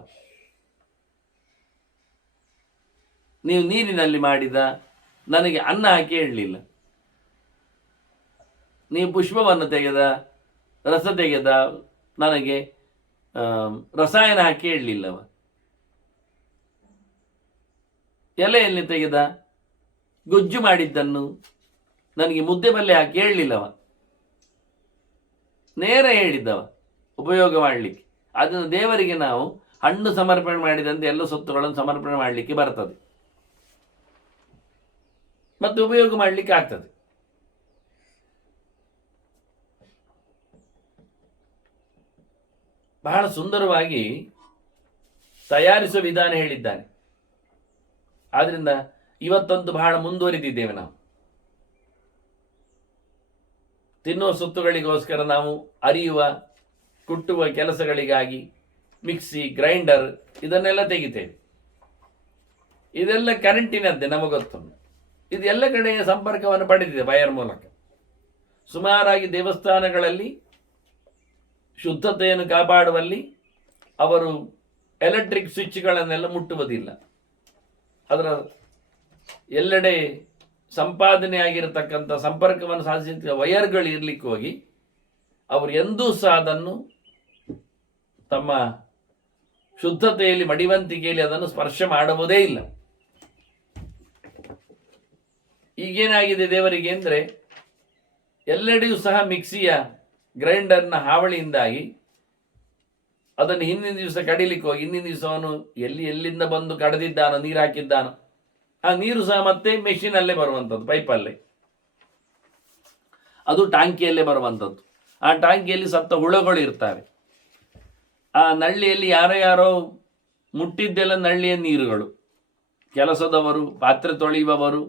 ನೀವು ನೀರಿನಲ್ಲಿ ಮಾಡಿದ ನನಗೆ ಅನ್ನ ಹಾಕಿ ಹೇಳಲಿಲ್ಲ. ನೀವು ಪುಷ್ಪವನ್ನು ತೆಗೆದ, ರಸ ತೆಗೆದ ನನಗೆ ರಸಾಯನ ಹಾಕಿ ಹೇಳಲಿಲ್ಲವ. ಎಲೆಯಲ್ಲಿ ತೆಗೆದ ಗೊಜ್ಜು ಮಾಡಿದ್ದನ್ನು ನನಗೆ ಮುದ್ದೆ ಬಲ್ಲೆ ಹಾಕಿ ಹೇಳಲಿಲ್ಲವ. ನೇರ ಹೇಳಿದ್ದವ ಉಪಯೋಗ ಮಾಡಲಿಕ್ಕೆ. ಅದನ್ನು ದೇವರಿಗೆ ನಾವು ಹಣ್ಣು ಸಮರ್ಪಣೆ ಮಾಡಿದಂತೆ ಎಲ್ಲ ಸೊತ್ತುಗಳನ್ನು ಸಮರ್ಪಣೆ ಮಾಡಲಿಕ್ಕೆ ಬರ್ತದೆ ಮತ್ತು ಉಪಯೋಗ ಮಾಡಲಿಕ್ಕೆ ಆಗ್ತದೆ. ಬಹಳ ಸುಂದರವಾಗಿ ತಯಾರಿಸುವ ವಿಧಾನ ಹೇಳಿದ್ದಾನೆ. ಆದ್ರಿಂದ ಇವತ್ತಂತೂ ಬಹಳ ಮುಂದುವರಿದಿದ್ದೇವೆ. ನಾವು ತಿನ್ನುವ ಸೊತ್ತುಗಳಿಗೋಸ್ಕರ ನಾವು ಅರಿಯುವ, ಕುಟ್ಟುವ ಕೆಲಸಗಳಿಗಾಗಿ ಮಿಕ್ಸಿ, ಗ್ರೈಂಡರ್ ಇದನ್ನೆಲ್ಲ ತೆಗಿತೇವೆ. ಇದೆಲ್ಲ ಕರೆಂಟಿನದ್ದೇ, ನಮಗೊತ್ತುಂಟು. ಇದು ಎಲ್ಲ ಕಡೆಯ ಸಂಪರ್ಕವನ್ನು ಪಡೆದಿದೆ ವೈರ್ ಮೂಲಕ. ಸುಮಾರಾಗಿ ದೇವಸ್ಥಾನಗಳಲ್ಲಿ ಶುದ್ಧತೆಯನ್ನು ಕಾಪಾಡುವಲ್ಲಿ ಅವರು ಎಲೆಕ್ಟ್ರಿಕ್ ಸ್ವಿಚ್ಗಳನ್ನೆಲ್ಲ ಮುಟ್ಟುವುದಿಲ್ಲ. ಅದರ ಎಲ್ಲೆಡೆ ಸಂಪಾದನೆ ಆಗಿರತಕ್ಕಂಥ ಸಂಪರ್ಕವನ್ನು ಸಾಧಿಸಿದ ವೈರ್ಗಳು ಇರಲಿಕ್ಕೆ ಹೋಗಿ ಅವರು ಎಂದೂ ಸಹ ಅದನ್ನು ತಮ್ಮ ಶುದ್ಧತೆಯಲ್ಲಿ, ಮಡಿವಂತಿಕೆಯಲ್ಲಿ ಅದನ್ನು ಸ್ಪರ್ಶ ಮಾಡುವುದೇ ಇಲ್ಲ. ಈಗೇನಾಗಿದೆ ದೇವರಿಗೆ ಅಂದರೆ, ಎಲ್ಲೆಡೆಯೂ ಸಹ ಮಿಕ್ಸಿಯ, ಗ್ರೈಂಡರ್ನ ಹಾವಳಿಯಿಂದಾಗಿ ಅದನ್ನು ಹಿಂದಿನ ದಿವಸ ಕಡಿಲಿಕ್ಕೆ ಹೋಗಿ ಹಿಂದಿನ ದಿವಸ ಅವನು ಎಲ್ಲಿಂದ ಬಂದು ಕಡಿದಿದ್ದಾನೋ, ನೀರು ಹಾಕಿದ್ದಾನೋ, ಆ ನೀರು ಸಹ ಮತ್ತೆ ಮೆಷಿನಲ್ಲೇ ಬರುವಂಥದ್ದು, ಪೈಪಲ್ಲೇ, ಅದು ಟಾಂಕಿಯಲ್ಲೇ ಬರುವಂಥದ್ದು. ಆ ಟಾಂಕಿಯಲ್ಲಿ ಸತ್ತ ಹುಳುಗಳು ಇರ್ತವೆ. ಆ ನಳ್ಳಿಯಲ್ಲಿ ಯಾರೋ ಮುಟ್ಟಿದ್ದೆಲ್ಲ ನಳ್ಳಿಯ ನೀರುಗಳು. ಕೆಲಸದವರು, ಪಾತ್ರೆ ತೊಳೆಯುವವರು,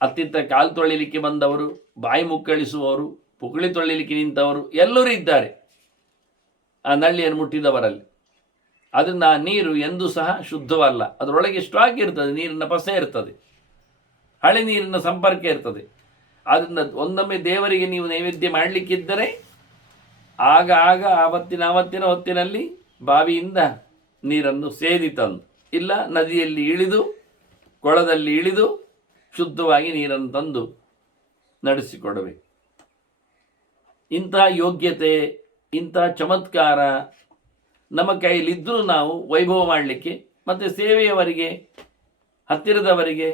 ಅತ್ತಿತ್ತ ಕಾಲು ತೊಳಿಲಿಕ್ಕೆ ಬಂದವರು, ಬಾಯಿ ಮುಕ್ಕಳಿಸುವವರು, ಪುಕಳಿ ತೊಳಿಲಿಕ್ಕೆ ನಿಂತವರು ಎಲ್ಲರೂ ಇದ್ದಾರೆ ಆ ನಳ್ಳಿಯನ್ನು ಮುಟ್ಟಿದವರಲ್ಲಿ. ಅದರಿಂದ ಆ ನೀರು ಎಂದೂ ಸಹ ಶುದ್ಧವಲ್ಲ. ಅದರೊಳಗೆ ಸ್ಟಾಕ್ ಇರ್ತದೆ, ನೀರಿನ ಪಸೆ ಇರ್ತದೆ, ಹಳೆ ನೀರಿನ ಸಂಪರ್ಕ ಇರ್ತದೆ. ಆದ್ದರಿಂದ ಒಂದೊಮ್ಮೆ ದೇವರಿಗೆ ನೀವು ನೈವೇದ್ಯ ಮಾಡಲಿಕ್ಕಿದ್ದರೆ ಆಗ ಆವತ್ತಿನ ಹೊತ್ತಿನಲ್ಲಿ ಬಾವಿಯಿಂದ ನೀರನ್ನು ಸೇದಿ ತಂದು, ಇಲ್ಲ ನದಿಯಲ್ಲಿ ಇಳಿದು, ಕೊಳದಲ್ಲಿ ಇಳಿದು ಶುದ್ಧವಾಗಿ ನೀರನ್ನು ತಂದು ನಡೆಸಿಕೊಡಬೇಕು. ಇಂಥ ಯೋಗ್ಯತೆ, ಇಂಥ ಚಮತ್ಕಾರ ನಮ್ಮ ಕೈಲಿದ್ದರೂ ನಾವು ವೈಭವ ಮಾಡಲಿಕ್ಕೆ, ಮತ್ತು ಸೇವೆಯವರಿಗೆ, ಹತ್ತಿರದವರಿಗೆ,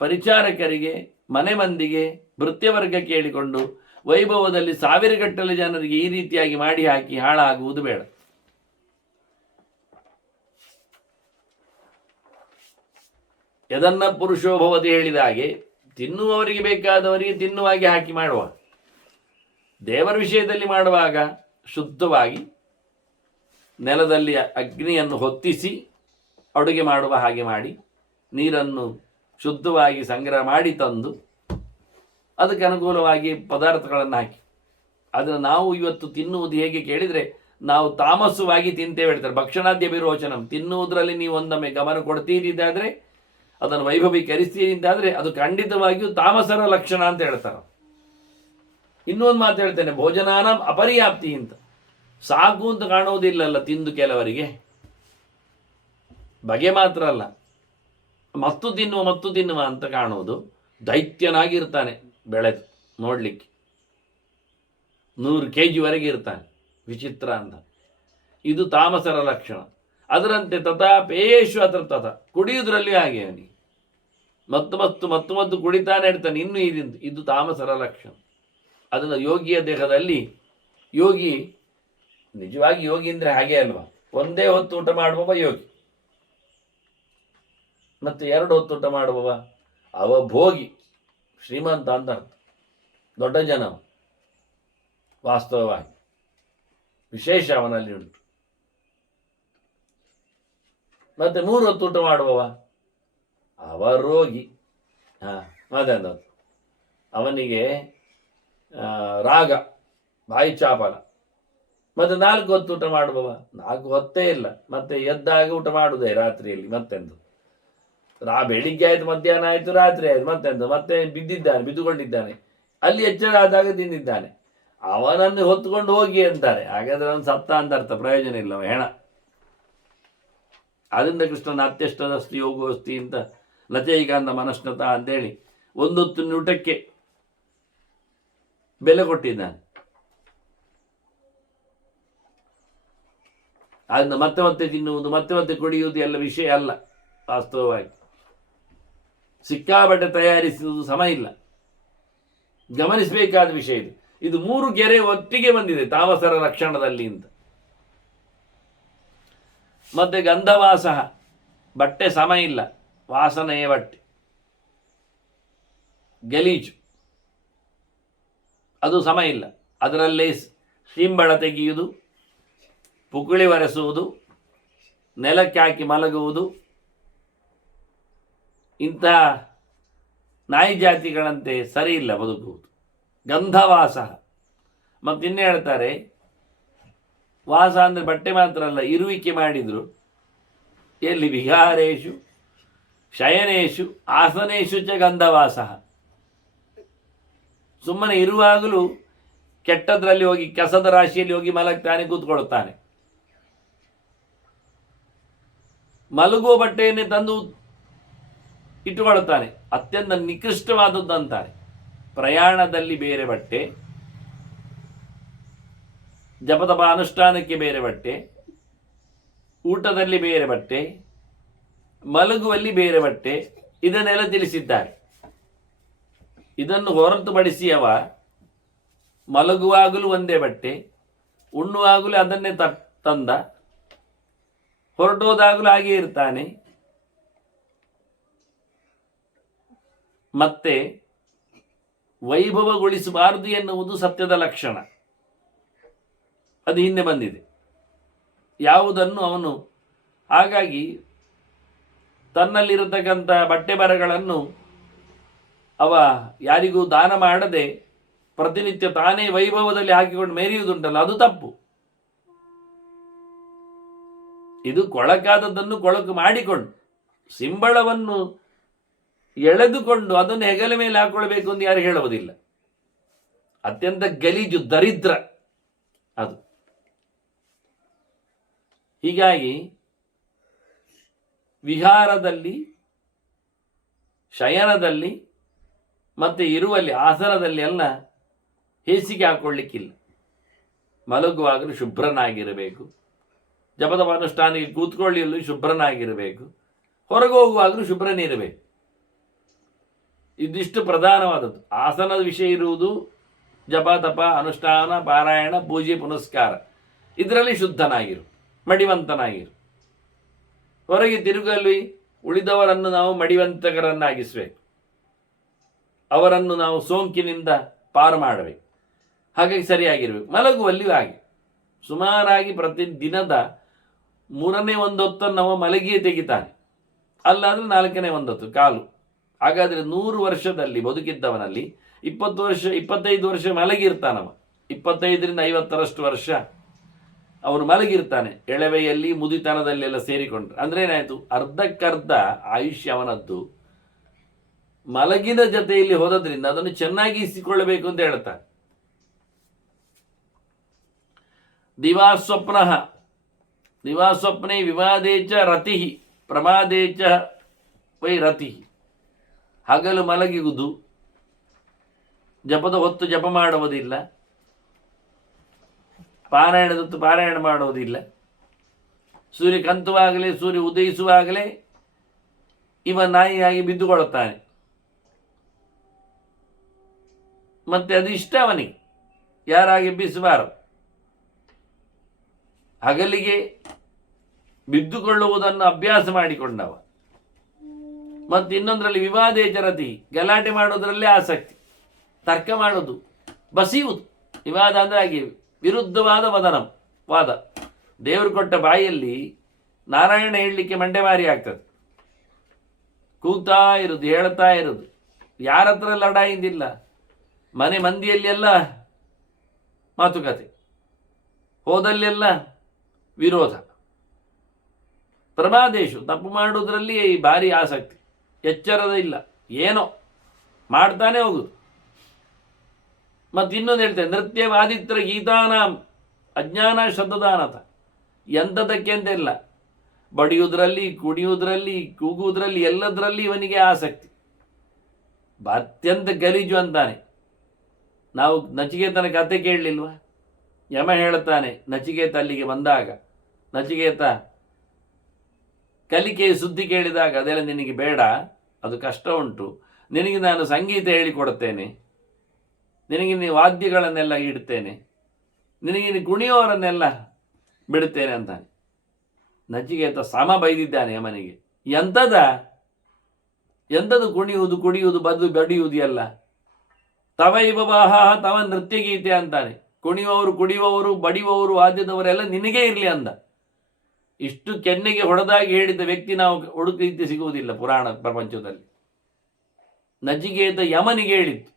ಪರಿಚಾರಕರಿಗೆ, ಮನೆ ಮಂದಿಗೆ, ಭೃತ್ಯವರ್ಗ ಕೇಳಿಕೊಂಡು ವೈಭವದಲ್ಲಿ ಸಾವಿರಗಟ್ಟಲೆ ಜನರಿಗೆ ಈ ರೀತಿಯಾಗಿ ಮಾಡಿ ಹಾಕಿ ಹಾಳಾಗುವುದು ಬೇಡ. ಯದನ್ನ ಪುರುಷೋಭವತಿ ಹೇಳಿದ ಹಾಗೆ ತಿನ್ನುವವರಿಗೆ ಬೇಕಾದವರಿಗೆ ತಿನ್ನುವಾಗೆ ಹಾಕಿ ಮಾಡುವ. ದೇವರ ವಿಷಯದಲ್ಲಿ ಮಾಡುವಾಗ ಶುದ್ಧವಾಗಿ ನೆಲದಲ್ಲಿ ಅಗ್ನಿಯನ್ನು ಹೊತ್ತಿಸಿ ಅಡುಗೆ ಮಾಡುವ ಹಾಗೆ ಮಾಡಿ, ನೀರನ್ನು ಶುದ್ಧವಾಗಿ ಸಂಗ್ರಹ ಮಾಡಿ ತಂದು ಅದಕ್ಕೆ ಅನುಕೂಲವಾಗಿ ಪದಾರ್ಥಗಳನ್ನು ಹಾಕಿ. ಅದನ್ನು ನಾವು ಇವತ್ತು ತಿನ್ನುವುದು ಹೇಗೆ ಕೇಳಿದರೆ, ನಾವು ತಾಮಸವಾಗಿ ತಿಂತೇವೆ ಹೇಳ್ತಾರೆ. ಭಕ್ಷಣಾದ್ಯ ವಿರೋಚನಂ. ತಿನ್ನುವುದರಲ್ಲಿ ನೀವು ಒಂದೊಮ್ಮೆ ಗಮನ ಕೊಡ್ತೀರಿ ಅಂತಾದರೆ, ಅದನ್ನು ವೈಭವೀಕರಿಸ್ತೀರಿ ಅಂತಾದರೆ, ಅದು ಖಂಡಿತವಾಗಿಯೂ ತಾಮಸರ ಲಕ್ಷಣ ಅಂತ ಹೇಳ್ತಾರೆ. ಇನ್ನೊಂದು ಮಾತು ಹೇಳ್ತೇನೆ, ಭೋಜನಾನ ಅಪರ್ಯಾಪ್ತಿ ಅಂತ. ಸಾಕು ಅಂತ ಕಾಣುವುದಿಲ್ಲಲ್ಲ ತಿಂದು ಕೆಲವರಿಗೆ. ಬಗೆ ಮಾತ್ರ ಅಲ್ಲ, ಮತ್ತು ತಿನ್ನುವ ಅಂತ ಕಾಣುವುದು. ದೈತ್ಯನಾಗಿರ್ತಾನೆ, ಬೆಳೆದು ನೋಡಲಿಕ್ಕೆ 100 kg ಇರ್ತಾನೆ, ವಿಚಿತ್ರ ಅಂತ. ಇದು ತಾಮಸರ ಲಕ್ಷಣ. ಅದರಂತೆ ತಥಾಪೇಶು ಅತ್ರ ತಥ, ಕುಡಿಯುವುದರಲ್ಲಿ ಹಾಗೆ ಅವನಿಗೆ ಮತ್ತು ಕುಡಿತಾನೆ ಇರ್ತಾನೆ ಇನ್ನೂ ಇದು ತಾಮಸರ ಲಕ್ಷಣ. ಅದನ್ನು ಯೋಗಿಯ ದೇಹದಲ್ಲಿ, ಯೋಗಿ ನಿಜವಾಗಿ ಯೋಗಿ ಅಂದರೆ ಹಾಗೆ ಅಲ್ವಾ, ಒಂದೇ ಹೊತ್ತು ಊಟ ಮಾಡುವವ ಯೋಗಿ, ಮತ್ತು 2 ಹೊತ್ತು ಊಟ ಮಾಡುವವ ಅವ ಭೋಗಿ, ಶ್ರೀಮಂತ ಅಂತ ಅರ್ಥ, ದೊಡ್ಡ ಜನ. ವಾಸ್ತವವಾಗಿ ವಿಶೇಷ ಅವನಲ್ಲಿ ಉಂಟು. ಮತ್ತೆ 3 ಹೊತ್ತು ಊಟ ಮಾಡುವವ ಅವ ರೋಗಿ. ಅದಂದ ಅವನಿಗೆ ರಾಗ, ಬಾಯಿ ಚಾಪಲ. ಮತ್ತೆ 4 ಹೊತ್ತು ಊಟ ಮಾಡುವವ 4 ಹೊತ್ತೇ ಇಲ್ಲ, ಮತ್ತೆ ಎದ್ದಾಗ ಊಟ ಮಾಡುವುದೇ ರಾತ್ರಿಯಲ್ಲಿ. ಮತ್ತೆಂದು ಬೆಳಿಗ್ಗೆ ಆಯ್ತು, ಮಧ್ಯಾಹ್ನ ಆಯ್ತು, ರಾತ್ರಿ ಆಯ್ತು, ಮತ್ತೆ ಬಿದ್ದುಕೊಂಡಿದ್ದಾನೆ. ಅಲ್ಲಿ ಎಚ್ಚರ ಆದಾಗ ತಿಂದಿದ್ದಾನೆ. ಅವನನ್ನು ಹೊತ್ತುಕೊಂಡು ಹೋಗಿ ಅಂತಾರೆ. ಹಾಗಾದ್ರೆ ಅವನು ಸತ್ತ ಅಂತ ಅರ್ಥ, ಪ್ರಯೋಜನ ಇಲ್ಲ, ಹೆಣ. ಆದ್ರಿಂದ ಕೃಷ್ಣನ ಅತ್ಯಷ್ಟದಸ್ತಿ ಯೋಗೋಸ್ತಿ ಅಂತ ನಚೈಕಾಂತ ಮನಸ್ನತ ಅಂತೇಳಿ ಒಂದೊತ್ತು ಊಟಕ್ಕೆ ಬೆಲೆ ಕೊಟ್ಟಿದ್ದಾನೆ. ಅದನ್ನ ಮತ್ತೆ ಮತ್ತೆ ತಿನ್ನುವುದು, ಮತ್ತೆ ಮತ್ತೆ ಕುಡಿಯುವುದು ಎಲ್ಲ ವಿಷಯ ಅಲ್ಲ. ವಾಸ್ತವವಾಗಿ ಸಿಕ್ಕಾಬಟ್ಟೆ ತಯಾರಿಸುವುದು ಸಮ ಇಲ್ಲ, ಗಮನಿಸಬೇಕಾದ ವಿಷಯ ಇದು. ಇದು 3 ಗೆರೆ ಒಟ್ಟಿಗೆ ಬಂದಿದೆ ತಾಮಸರ ಲಕ್ಷಣದಲ್ಲಿ ಅಂತ. ಮತ್ತೆ ಗಂಧವಾಸ, ಬಟ್ಟೆ ಸಮ ಇಲ್ಲ, ವಾಸನೆಯ ಬಟ್ಟೆ, ಗಲೀಜು, ಅದು ಸಮ ಇಲ್ಲ. ಅದರಲ್ಲೇ ಶಿಂಬಳ ತೆಗೆಯುವುದು, ಪುಕುಳಿ ಒರೆಸುವುದು, ನೆಲಕ್ಕೆ ಹಾಕಿ ಮಲಗುವುದು, ಇಂತಹ ನಾಯಿ ಜಾತಿಗಳಂತೆ ಸರಿ ಇಲ್ಲ ಬದುಕುವುದು. ಗಂಧವಾಸ. ಮತ್ತಿನ್ನೇ ಹೇಳ್ತಾರೆ, ವಾಸ ಅಂದರೆ ಬಟ್ಟೆ ಮಾತ್ರ ಅಲ್ಲ, ಇರುವಿಕೆ ಮಾಡಿದ್ರು. ಎಲ್ಲಿ? ವಿಹಾರೇಶು ಶಯನೇಶು ಆಸನೇಶು ಚ ಗಂಧವಾಸ. ಸುಮ್ಮನೆ ಇರುವಾಗಲೂ ಕೆಟ್ಟದ್ರಲ್ಲಿ ಹೋಗಿ, ಕಸದ ರಾಶಿಯಲ್ಲಿ ಹೋಗಿ ಮಲಗ್ತಾನೆ, ಕೂತ್ಕೊಳ್ತಾನೆ. ಮಲಗುವ ಬಟ್ಟೆಯನ್ನೇ ತಂದು ಇಟ್ಟುಕೊಳ್ಳುತ್ತಾನೆ. ಅತ್ಯಂತ ನಿಕೃಷ್ಟವಾದದ್ದು ಅಂತಾರೆ. ಪ್ರಯಾಣದಲ್ಲಿ ಬೇರೆ ಬಟ್ಟೆ, ಜಪತಪ ಅನುಷ್ಠಾನಕ್ಕೆ ಬೇರೆ ಬಟ್ಟೆ, ಊಟದಲ್ಲಿ ಬೇರೆ ಬಟ್ಟೆ, ಮಲಗುವಲ್ಲಿ ಬೇರೆ ಬಟ್ಟೆ, ಇದನ್ನೆಲ್ಲ ತಿಳಿಸಿದ್ದಾರೆ. ಇದನ್ನು ಹೊರತುಪಡಿಸಿ ಅವ ಮಲಗುವಾಗಲೂ ಒಂದೇ ಬಟ್ಟೆ, ಉಣ್ಣುವಾಗಲೂ ಅದನ್ನೇ ತಂದ, ಹೊರಟೋದಾಗಲೂ ಹಾಗೆ ಇರ್ತಾನೆ. ಮತ್ತೆ ವೈಭವಗೊಳಿಸಬಾರದು ಎನ್ನುವುದು ಸತ್ಯದ ಲಕ್ಷಣ. ಅದು ಹಿಂದೆ ಬಂದಿದೆ ಯಾವುದನ್ನು ಅವನು. ಹಾಗಾಗಿ ತನ್ನಲ್ಲಿರತಕ್ಕಂಥ ಬಟ್ಟೆ ಬರಗಳನ್ನು ಅವ ಯಾರಿಗೂ ದಾನ ಮಾಡದೆ ಪ್ರತಿನಿತ್ಯ ತಾನೇ ವೈಭವದಲ್ಲಿ ಹಾಕಿಕೊಂಡು ಮೆರೆಯುವುದುಂಟಲ್ಲ, ಅದು ತಪ್ಪು. ಇದು ಕೊಳಕಾದದ್ದನ್ನು ಕೊಳಕು ಮಾಡಿಕೊಂಡು, ಸಿಂಬಳವನ್ನು ಎಳೆದುಕೊಂಡು ಅದನ್ನು ಹೆಗಲ ಮೇಲೆ ಹಾಕೊಳ್ಬೇಕು ಅಂತ ಯಾರು ಹೇಳುವುದಿಲ್ಲ. ಅತ್ಯಂತ ಗಲೀಜು, ದರಿದ್ರ ಅದು. ಹೀಗಾಗಿ ವಿಹಾರದಲ್ಲಿ, ಶಯನದಲ್ಲಿ ಮತ್ತೆ ಇರುವಲ್ಲಿ, ಆಸನದಲ್ಲಿ ಎಲ್ಲ ಹೇಸಿಗೆ ಹಾಕೊಳ್ಳಿಕ್ಕಿಲ್ಲ. ಮಲಗುವಾಗಲೂ ಶುಭ್ರನಾಗಿರಬೇಕು, ಜಪದ ಅನುಷ್ಠಾನಕ್ಕೆ ಕೂತ್ಕೊಳ್ಳಿಯಲ್ಲೂ ಶುಭ್ರನಾಗಿರಬೇಕು, ಹೊರಗೆ ಹೋಗುವಾಗಲೂ ಶುಭ್ರನಿರಬೇಕು. ಇದಿಷ್ಟು ಪ್ರಧಾನವಾದದ್ದು. ಆಸನದ ವಿಷಯ ಇರುವುದು ಜಪ ತಪ ಅನುಷ್ಠಾನ ಪಾರಾಯಣ ಪೂಜೆ ಪುನಸ್ಕಾರ, ಇದರಲ್ಲಿ ಶುದ್ಧನಾಗಿರು, ಮಡಿವಂತನಾಗಿರು. ಹೊರಗೆ ತಿರುಗಲ್ಲಿ ಉಳಿದವರನ್ನು ನಾವು ಮಡಿವಂತಕರನ್ನಾಗಿಸಬೇಕು, ಅವರನ್ನು ನಾವು ಸೋಂಕಿನಿಂದ ಪಾರು ಮಾಡಬೇಕು. ಹಾಗಾಗಿ ಸರಿಯಾಗಿರಬೇಕು. ಮಲಗುವಲ್ಲಿಯೂ ಹಾಗೆ ಸುಮಾರಾಗಿ ಪ್ರತಿ ದಿನದ 3ನೇ ಒಂದೊತ್ತನ್ನು ನಾವು ಮಲಗಿಯೇ ತೆಗಿತಾನೆ, ಅಲ್ಲಾದರೆ 4ನೇ ಒಂದೊತ್ತು ಕಾಲು. ಹಾಗಾದರೆ 100 ವರ್ಷದಲ್ಲಿ ಬದುಕಿದ್ದವನಲ್ಲಿ 20 ವರ್ಷ 25 ವರ್ಷ ಮಲಗಿರ್ತಾನವ. 25ರಿಂದ 50ರಷ್ಟು ವರ್ಷ ಅವನು ಮಲಗಿರ್ತಾನೆ, ಎಳವೆಯಲ್ಲಿ ಮುದಿತನದಲ್ಲೆಲ್ಲ ಸೇರಿಕೊಂಡ್ರೆ. ಅಂದ್ರೆ ಏನಾಯಿತು? ಅರ್ಧಕ್ಕರ್ಧ ಆಯುಷ್ಯ ಅವನದ್ದು ಮಲಗಿದ ಜೊತೆಯಲ್ಲಿ ಹೋದದ್ರಿಂದ ಅದನ್ನು ಚೆನ್ನಾಗಿ ಇಸಿಕೊಳ್ಳಬೇಕು ಅಂತ ಹೇಳ್ತಾನೆ. ದಿವಾಸ್ವಪ್ನ ದಿವಾಸ್ವಪ್ನೇ ವಿವಾದೇಚ ರತಿ ಪ್ರಮಾದೇಚ ವೈ ರತಿ. ಹಗಲು ಮಲಗಿಗುವುದು, ಜಪದ ಹೊತ್ತು ಜಪ ಮಾಡುವುದಿಲ್ಲ, ಪಾರಾಯಣದೊತ್ತು ಪಾರಾಯಣ ಮಾಡುವುದಿಲ್ಲ. ಸೂರ್ಯ ಕಂತುವಾಗಲೇ, ಸೂರ್ಯ ಉದಯಿಸುವಾಗಲೇ ಇವ ನಾಯಿಯಾಗಿ ಬಿದ್ದುಕೊಳ್ಳುತ್ತಾನೆ. ಮತ್ತೆ ಅದು ಇಷ್ಟ ಅವನಿಗೆ, ಯಾರಾಗಿ ಎಬ್ಬಿಸಬಾರದು. ಹಗಲಿಗೆ ಬಿದ್ದುಕೊಳ್ಳುವುದನ್ನು ಅಭ್ಯಾಸ ಮಾಡಿಕೊಂಡವ. ಮತ್ತು ಇನ್ನೊಂದರಲ್ಲಿ ವಿವಾದೇಚರತಿ, ಗಲಾಟೆ ಮಾಡೋದರಲ್ಲೇ ಆಸಕ್ತಿ, ತರ್ಕ ಮಾಡೋದು, ಬಸಿಯುವುದು. ವಿವಾದ ಅಂದರೆ ಹಾಗೆ ವಿರುದ್ಧವಾದ ವಾದ. ದೇವರು ಕೊಟ್ಟ ಬಾಯಲ್ಲಿ ನಾರಾಯಣ ಹೇಳಲಿಕ್ಕೆ ಮಂಡೆಮಾರಿ ಆಗ್ತದೆ. ಕೂಗ್ತಾ ಇರೋದು, ಹೇಳ್ತಾ ಇರೋದು, ಯಾರ ಹತ್ರ ಲಡಾಯಿಂದಿಲ್ಲ. ಮನೆ ಮಂದಿಯಲ್ಲಿ ಎಲ್ಲ ಮಾತುಕತೆ, ಹೋದಲ್ಲೆಲ್ಲ ವಿರೋಧ. ಪ್ರಮಾದೇಶು, ತಪ್ಪು ಮಾಡುವುದರಲ್ಲಿ ಭಾರಿ ಆಸಕ್ತಿ. ಎಚ್ಚರದ ಇಲ್ಲ, ಏನೋ ಮಾಡ್ತಾನೆ ಹೋಗುದು. ಮತ್ತು ಇನ್ನೊಂದು ಹೇಳ್ತೇನೆ, ನೃತ್ಯವಾದಿತ್ರ ಗೀತಾನಾಂ ಅಜ್ಞಾನ ಶ್ರದ್ಧಾನತ. ಎಂಥದಕ್ಕೆ ಅಂತ ಇಲ್ಲ, ಬಡಿಯುವುದರಲ್ಲಿ, ಕುಡಿಯುವುದರಲ್ಲಿ, ಕೂಗುವುದರಲ್ಲಿ, ಎಲ್ಲದರಲ್ಲಿ ಇವನಿಗೆ ಆಸಕ್ತಿ. ಅತ್ಯಂತ ಗಲೀಜು ಅಂತಾನೆ. ನಾವು ನಚಿಕೇತನ ಕತೆ ಕೇಳಲಿಲ್ವ? ಯಮ ಹೇಳುತ್ತಾನೆ ನಚಿಕೇತ ಅಲ್ಲಿಗೆ ಬಂದಾಗ, ನಚಿಕೇತ ಕಲಿಕೆಯ ಸುದ್ದಿ ಕೇಳಿದಾಗ, ಅದೆಲ್ಲ ನಿನಗೆ ಬೇಡ, ಅದು ಕಷ್ಟ ಉಂಟು, ನಿನಗೆ ನಾನು ಸಂಗೀತ ಹೇಳಿಕೊಡ್ತೇನೆ, ನಿನಗೆ ನೀವು ವಾದ್ಯಗಳನ್ನೆಲ್ಲ ಇಡ್ತೇನೆ, ನಿನಗೆ ಕುಣಿಯೋರನ್ನೆಲ್ಲ ಬಿಡುತ್ತೇನೆ ಅಂತಾನೆ. ನಚಿಕೇತ ಸಮ ಬೈದಿದ್ದಾನೆ ಯಮನಿಗೆ. ಎಂಥದ್ದು ಕುಣಿಯುವುದು, ಕುಡಿಯುವುದು, ಬಡಿಯುವುದು ಎಲ್ಲ. ತವೈವ ವಾಹ ತವ ನೃತ್ಯ ಗೀತೆ ಅಂತಾನೆ. ಕುಣಿಯುವವರು, ಕುಡಿಯುವವರು, ಬಡಿಯುವವರು, ವಾದ್ಯದವರೆಲ್ಲ ನಿನಗೇ ಇರಲಿ ಅಂದ. ಇಷ್ಟು ಕೆನ್ನೆಗೆ ಹೊಡೆದಾಗಿ ಹೇಳಿದ ವ್ಯಕ್ತಿ ನಾವು ಹುಡುಕಿ ಸಿಗುವುದಿಲ್ಲ ಪುರಾಣ ಪ್ರಪಂಚದಲ್ಲಿ. ನಚಿಕೇತ ಯಮನಿಗೆ ಹೇಳಿತ್ತು,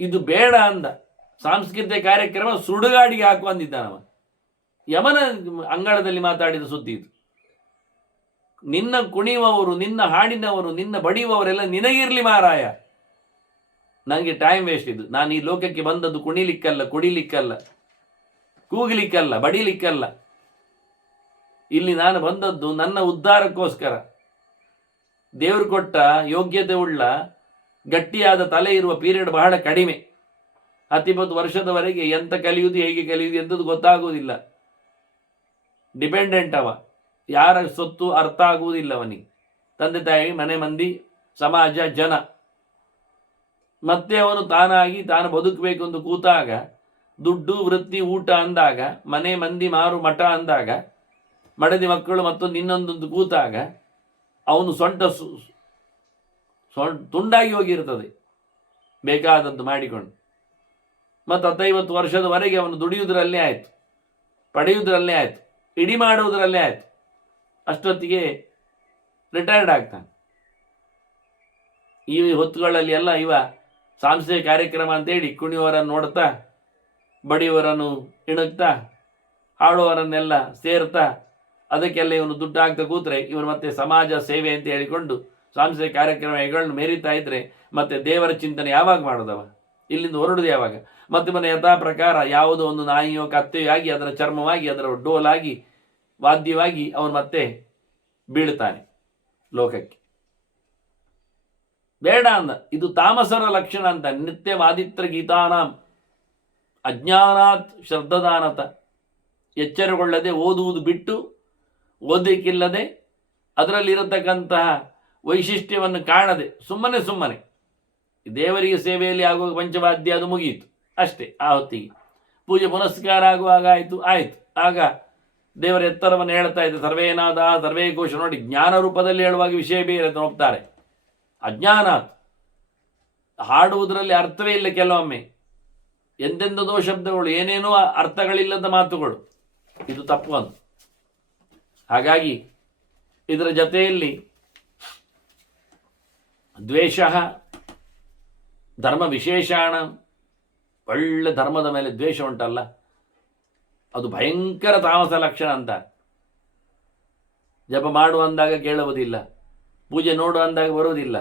ಇದು ಬೇಡ ಅಂದ. ಸಾಂಸ್ಕೃತಿಕ ಕಾರ್ಯಕ್ರಮ ಸುಡುಗಾಡಿಗೆ ಹಾಕು ಅಂದಿದ್ದಾನವ. ಯಮನ ಅಂಗಳದಲ್ಲಿ ಮಾತಾಡಿದ ಸುದ್ದಿ ಇದು. ನಿನ್ನ ಕುಣಿಯುವವರು, ನಿನ್ನ ಹಾಡಿನವರು, ನಿನ್ನ ಬಡಿಯುವವರೆಲ್ಲ ನಿನಗಿರ್ಲಿ ಮಾರಾಯ, ನನಗೆ ಟೈಮ್ ವೇಸ್ಟ್ ಇದು. ನಾನು ಈ ಲೋಕಕ್ಕೆ ಬಂದದ್ದು ಕುಣಿಲಿಕ್ಕಲ್ಲ, ಕುಡಿಲಿಕ್ಕಲ್ಲ, ಕೂಗಲಿಕ್ಕಲ್ಲ, ಬಡಿಲಿಕ್ಕಲ್ಲ. ಇಲ್ಲಿ ನಾನು ಬಂದದ್ದು ನನ್ನ ಉದ್ಧಾರಕ್ಕೋಸ್ಕರ. ದೇವರು ಕೊಟ್ಟ ಯೋಗ್ಯತೆ ಉಳ್ಳ ಗಟ್ಟಿಯಾದ ತಲೆ ಇರುವ ಪೀರಿಯಡ್ ಬಹಳ ಕಡಿಮೆ. 10-20 ವರ್ಷದವರೆಗೆ ಎಂತ ಕಲಿಯುವುದು, ಹೇಗೆ ಕಲಿಯುವುದು ಎಂಥದ್ದು ಗೊತ್ತಾಗುವುದಿಲ್ಲ. ಡಿಪೆಂಡೆಂಟ್ ಅವ, ಯಾರ ಸೊತ್ತು ಅರ್ಥ ಆಗುವುದಿಲ್ಲ ಅವನಿಗೆ. ತಂದೆ ತಾಯಿ, ಮನೆ ಮಂದಿ, ಸಮಾಜ, ಜನ. ಮತ್ತೆ ಅವನು ತಾನಾಗಿ ತಾನು ಬದುಕಬೇಕು ಎಂದು ಕೂತಾಗ, ದುಡ್ಡು, ವೃತ್ತಿ, ಊಟ ಅಂದಾಗ, ಮನೆ ಮಂದಿ, ಮಾರು ಮಠ ಅಂದಾಗ, ಮಡದಿ ಮಕ್ಕಳು ಮತ್ತೊಂದು ಇನ್ನೊಂದೊಂದು ಕೂತಾಗ ಅವನು ಸೊಂಟ ತುಂಡಾಗಿ ಹೋಗಿರ್ತದೆ ಬೇಕಾದದ್ದು ಮಾಡಿಕೊಂಡು. ಮತ್ತು 10-50 ವರ್ಷದವರೆಗೆ ಅವನು ದುಡಿಯುವುದರಲ್ಲೇ ಆಯಿತು, ಪಡೆಯುವುದರಲ್ಲೇ ಆಯಿತು, ಇಡಿ ಮಾಡುವುದರಲ್ಲೇ ಆಯಿತು. ಅಷ್ಟೊತ್ತಿಗೆ ರಿಟೈರ್ಡ್ ಆಗ್ತಾನೆ. ಈ ಹೊತ್ತುಗಳಲ್ಲಿ ಎಲ್ಲ ಇವ ಸಾಂಸ್ಕೃತಿಕ ಕಾರ್ಯಕ್ರಮ ಅಂತೇಳಿ ಕುಣಿಯುವವರನ್ನು ನೋಡ್ತಾ, ಬಡಿಯುವವರನ್ನು ಇಣುಕ್ತಾ, ಹಾಡುವವರನ್ನೆಲ್ಲ ಸೇರ್ತಾ, ಅದಕ್ಕೆಲ್ಲ ಇವನು ದುಡ್ಡು ಹಾಕ್ತಾ ಕೂತ್ರೆ ಇವನು ಮತ್ತೆ ಸಮಾಜ ಸೇವೆ ಅಂತ ಹೇಳಿಕೊಂಡು ಸಾಂಸ್ಕೃತಿಕ ಕಾರ್ಯಕ್ರಮಗಳನ್ನು ಮೆರೀತಾ ಇದ್ರೆ ಮತ್ತೆ ದೇವರ ಚಿಂತನೆ ಯಾವಾಗ ಮಾಡೋದವ? ಇಲ್ಲಿಂದ ಹೊರಡುದು ಯಾವಾಗ? ಮತ್ತೆ ಮನೆ ಯಥಾ ಪ್ರಕಾರ ಯಾವುದೋ ಒಂದು ನಾಯಿಯೋ ಕತ್ತೆಯೋ ಆಗಿ, ಅದರ ಚರ್ಮವಾಗಿ, ಅದರ ಡೋಲಾಗಿ, ವಾದ್ಯವಾಗಿ ಅವನು ಮತ್ತೆ ಬೀಳ್ತಾನೆ ಲೋಕಕ್ಕೆ. ಬೇಡ ಅಂದ. ಇದು ತಾಮಸರ ಲಕ್ಷಣ ಅಂತ. ನಿತ್ಯವಾದಿತ್ರ ಗೀತಾನಾಂ ಅಜ್ಞಾನಾತ್ ಶ್ರದ್ಧಾನತ. ಎಚ್ಚರಗೊಳ್ಳದೆ, ಓದುವುದು ಬಿಟ್ಟು, ಓದಲಿಕ್ಕಿಲ್ಲದೆ, ಅದರಲ್ಲಿರತಕ್ಕಂತಹ ವೈಶಿಷ್ಟ್ಯವನ್ನು ಕಾಣದೆ ಸುಮ್ಮನೆ ದೇವರಿಗೆ ಸೇವೆಯಲ್ಲಿ ಆಗುವ ಪಂಚವಾದ್ಯ ಅದು ಮುಗಿಯಿತು ಅಷ್ಟೇ. ಆ ಹೊತ್ತಿಗೆ ಪೂಜೆ ಪುನಸ್ಕಾರ ಆಗುವಾಗ ಆಯಿತು. ಆಗ ದೇವರ ಎತ್ತರವನ್ನು ಹೇಳ್ತಾ ಇದ್ದ ಸರ್ವೇನಾದ ಸರ್ವೇ ಘೋಷ. ನೋಡಿ, ಜ್ಞಾನ ರೂಪದಲ್ಲಿ ಹೇಳುವಾಗ ವಿಷಯ ಬೇರೆ ಹೋಗ್ತಾರೆ. ಅಜ್ಞಾನಾತ್, ಹಾಡುವುದರಲ್ಲಿ ಅರ್ಥವೇ ಇಲ್ಲ ಕೆಲವೊಮ್ಮೆ, ಎಂದೆಂದದೋ ಶಬ್ದಗಳು, ಏನೇನೋ ಅರ್ಥಗಳಿಲ್ಲದ ಮಾತುಗಳು. ಇದು ತಪ್ಪು ಅಂತ. ಹಾಗಾಗಿ ಇದರ ಜೊತೆಯಲ್ಲಿ ದ್ವೇಷ, ಧರ್ಮ ವಿಶೇಷಾಣ, ಒಳ್ಳೆ ಧರ್ಮದ ಮೇಲೆ ದ್ವೇಷ ಉಂಟಲ್ಲ, ಅದು ಭಯಂಕರ ತಾಮಸ ಲಕ್ಷಣ ಅಂತ. ಜಪ ಮಾಡು ಅಂದಾಗ ಕೇಳುವುದಿಲ್ಲ, ಪೂಜೆ ನೋಡು ಅಂದಾಗ ಬರುವುದಿಲ್ಲ,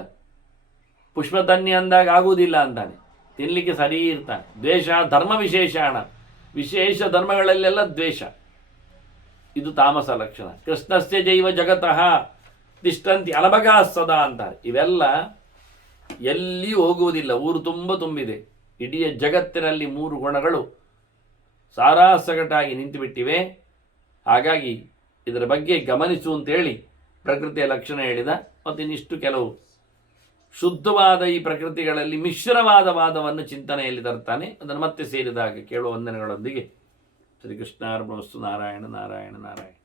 ಪುಷ್ಪ ತನ್ನಿ ಅಂದಾಗ ಆಗುವುದಿಲ್ಲ ಅಂತಾನೆ, ತಿನ್ನಲಿಕ್ಕೆ ಸರಿ ಇರ್ತಾನೆ. ದ್ವೇಷ ಧರ್ಮ ವಿಶೇಷಾಣ, ವಿಶೇಷ ಧರ್ಮಗಳಲ್ಲೆಲ್ಲ ದ್ವೇಷ, ಇದು ತಾಮಸ ಲಕ್ಷಣ. ಕೃಷ್ಣಸ್ಯ ಜೈವ ಜಗತಃ ತಿಷ್ಟಂತಿ ಅಲಭಗಾ ಸದಾ ಅಂತಾರೆ. ಇವೆಲ್ಲ ಎಲ್ಲಿಯೂ ಹೋಗುವುದಿಲ್ಲ, ಊರು ತುಂಬ ತುಂಬಿದೆ. ಇಡೀ ಜಗತ್ತಿನಲ್ಲಿ 3 ಗುಣಗಳು ಸಾರಾಸಗಟಾಗಿ ನಿಂತುಬಿಟ್ಟಿವೆ. ಹಾಗಾಗಿ ಇದರ ಬಗ್ಗೆ ಗಮನಿಸು ಅಂತೇಳಿ ಪ್ರಕೃತಿಯ ಲಕ್ಷಣ ಹೇಳಿದ. ಮತ್ತು ಇನ್ನಿಷ್ಟು ಕೆಲವು ಶುದ್ಧವಾದ ಈ ಪ್ರಕೃತಿಗಳಲ್ಲಿ ಮಿಶ್ರವಾದ ವಾದವನ್ನು ಚಿಂತನೆಯಲ್ಲಿ ತರ್ತಾನೆ. ಅದನ್ನು ಮತ್ತೆ ಸೇರಿದಾಗ ಕೇಳುವ ವಂದನೆಗಳೊಂದಿಗೆ ಶ್ರೀಕೃಷ್ಣಾರ್ಪಣಮಸ್ತು. ನಾರಾಯಣ ನಾರಾಯಣ ನಾರಾಯಣ.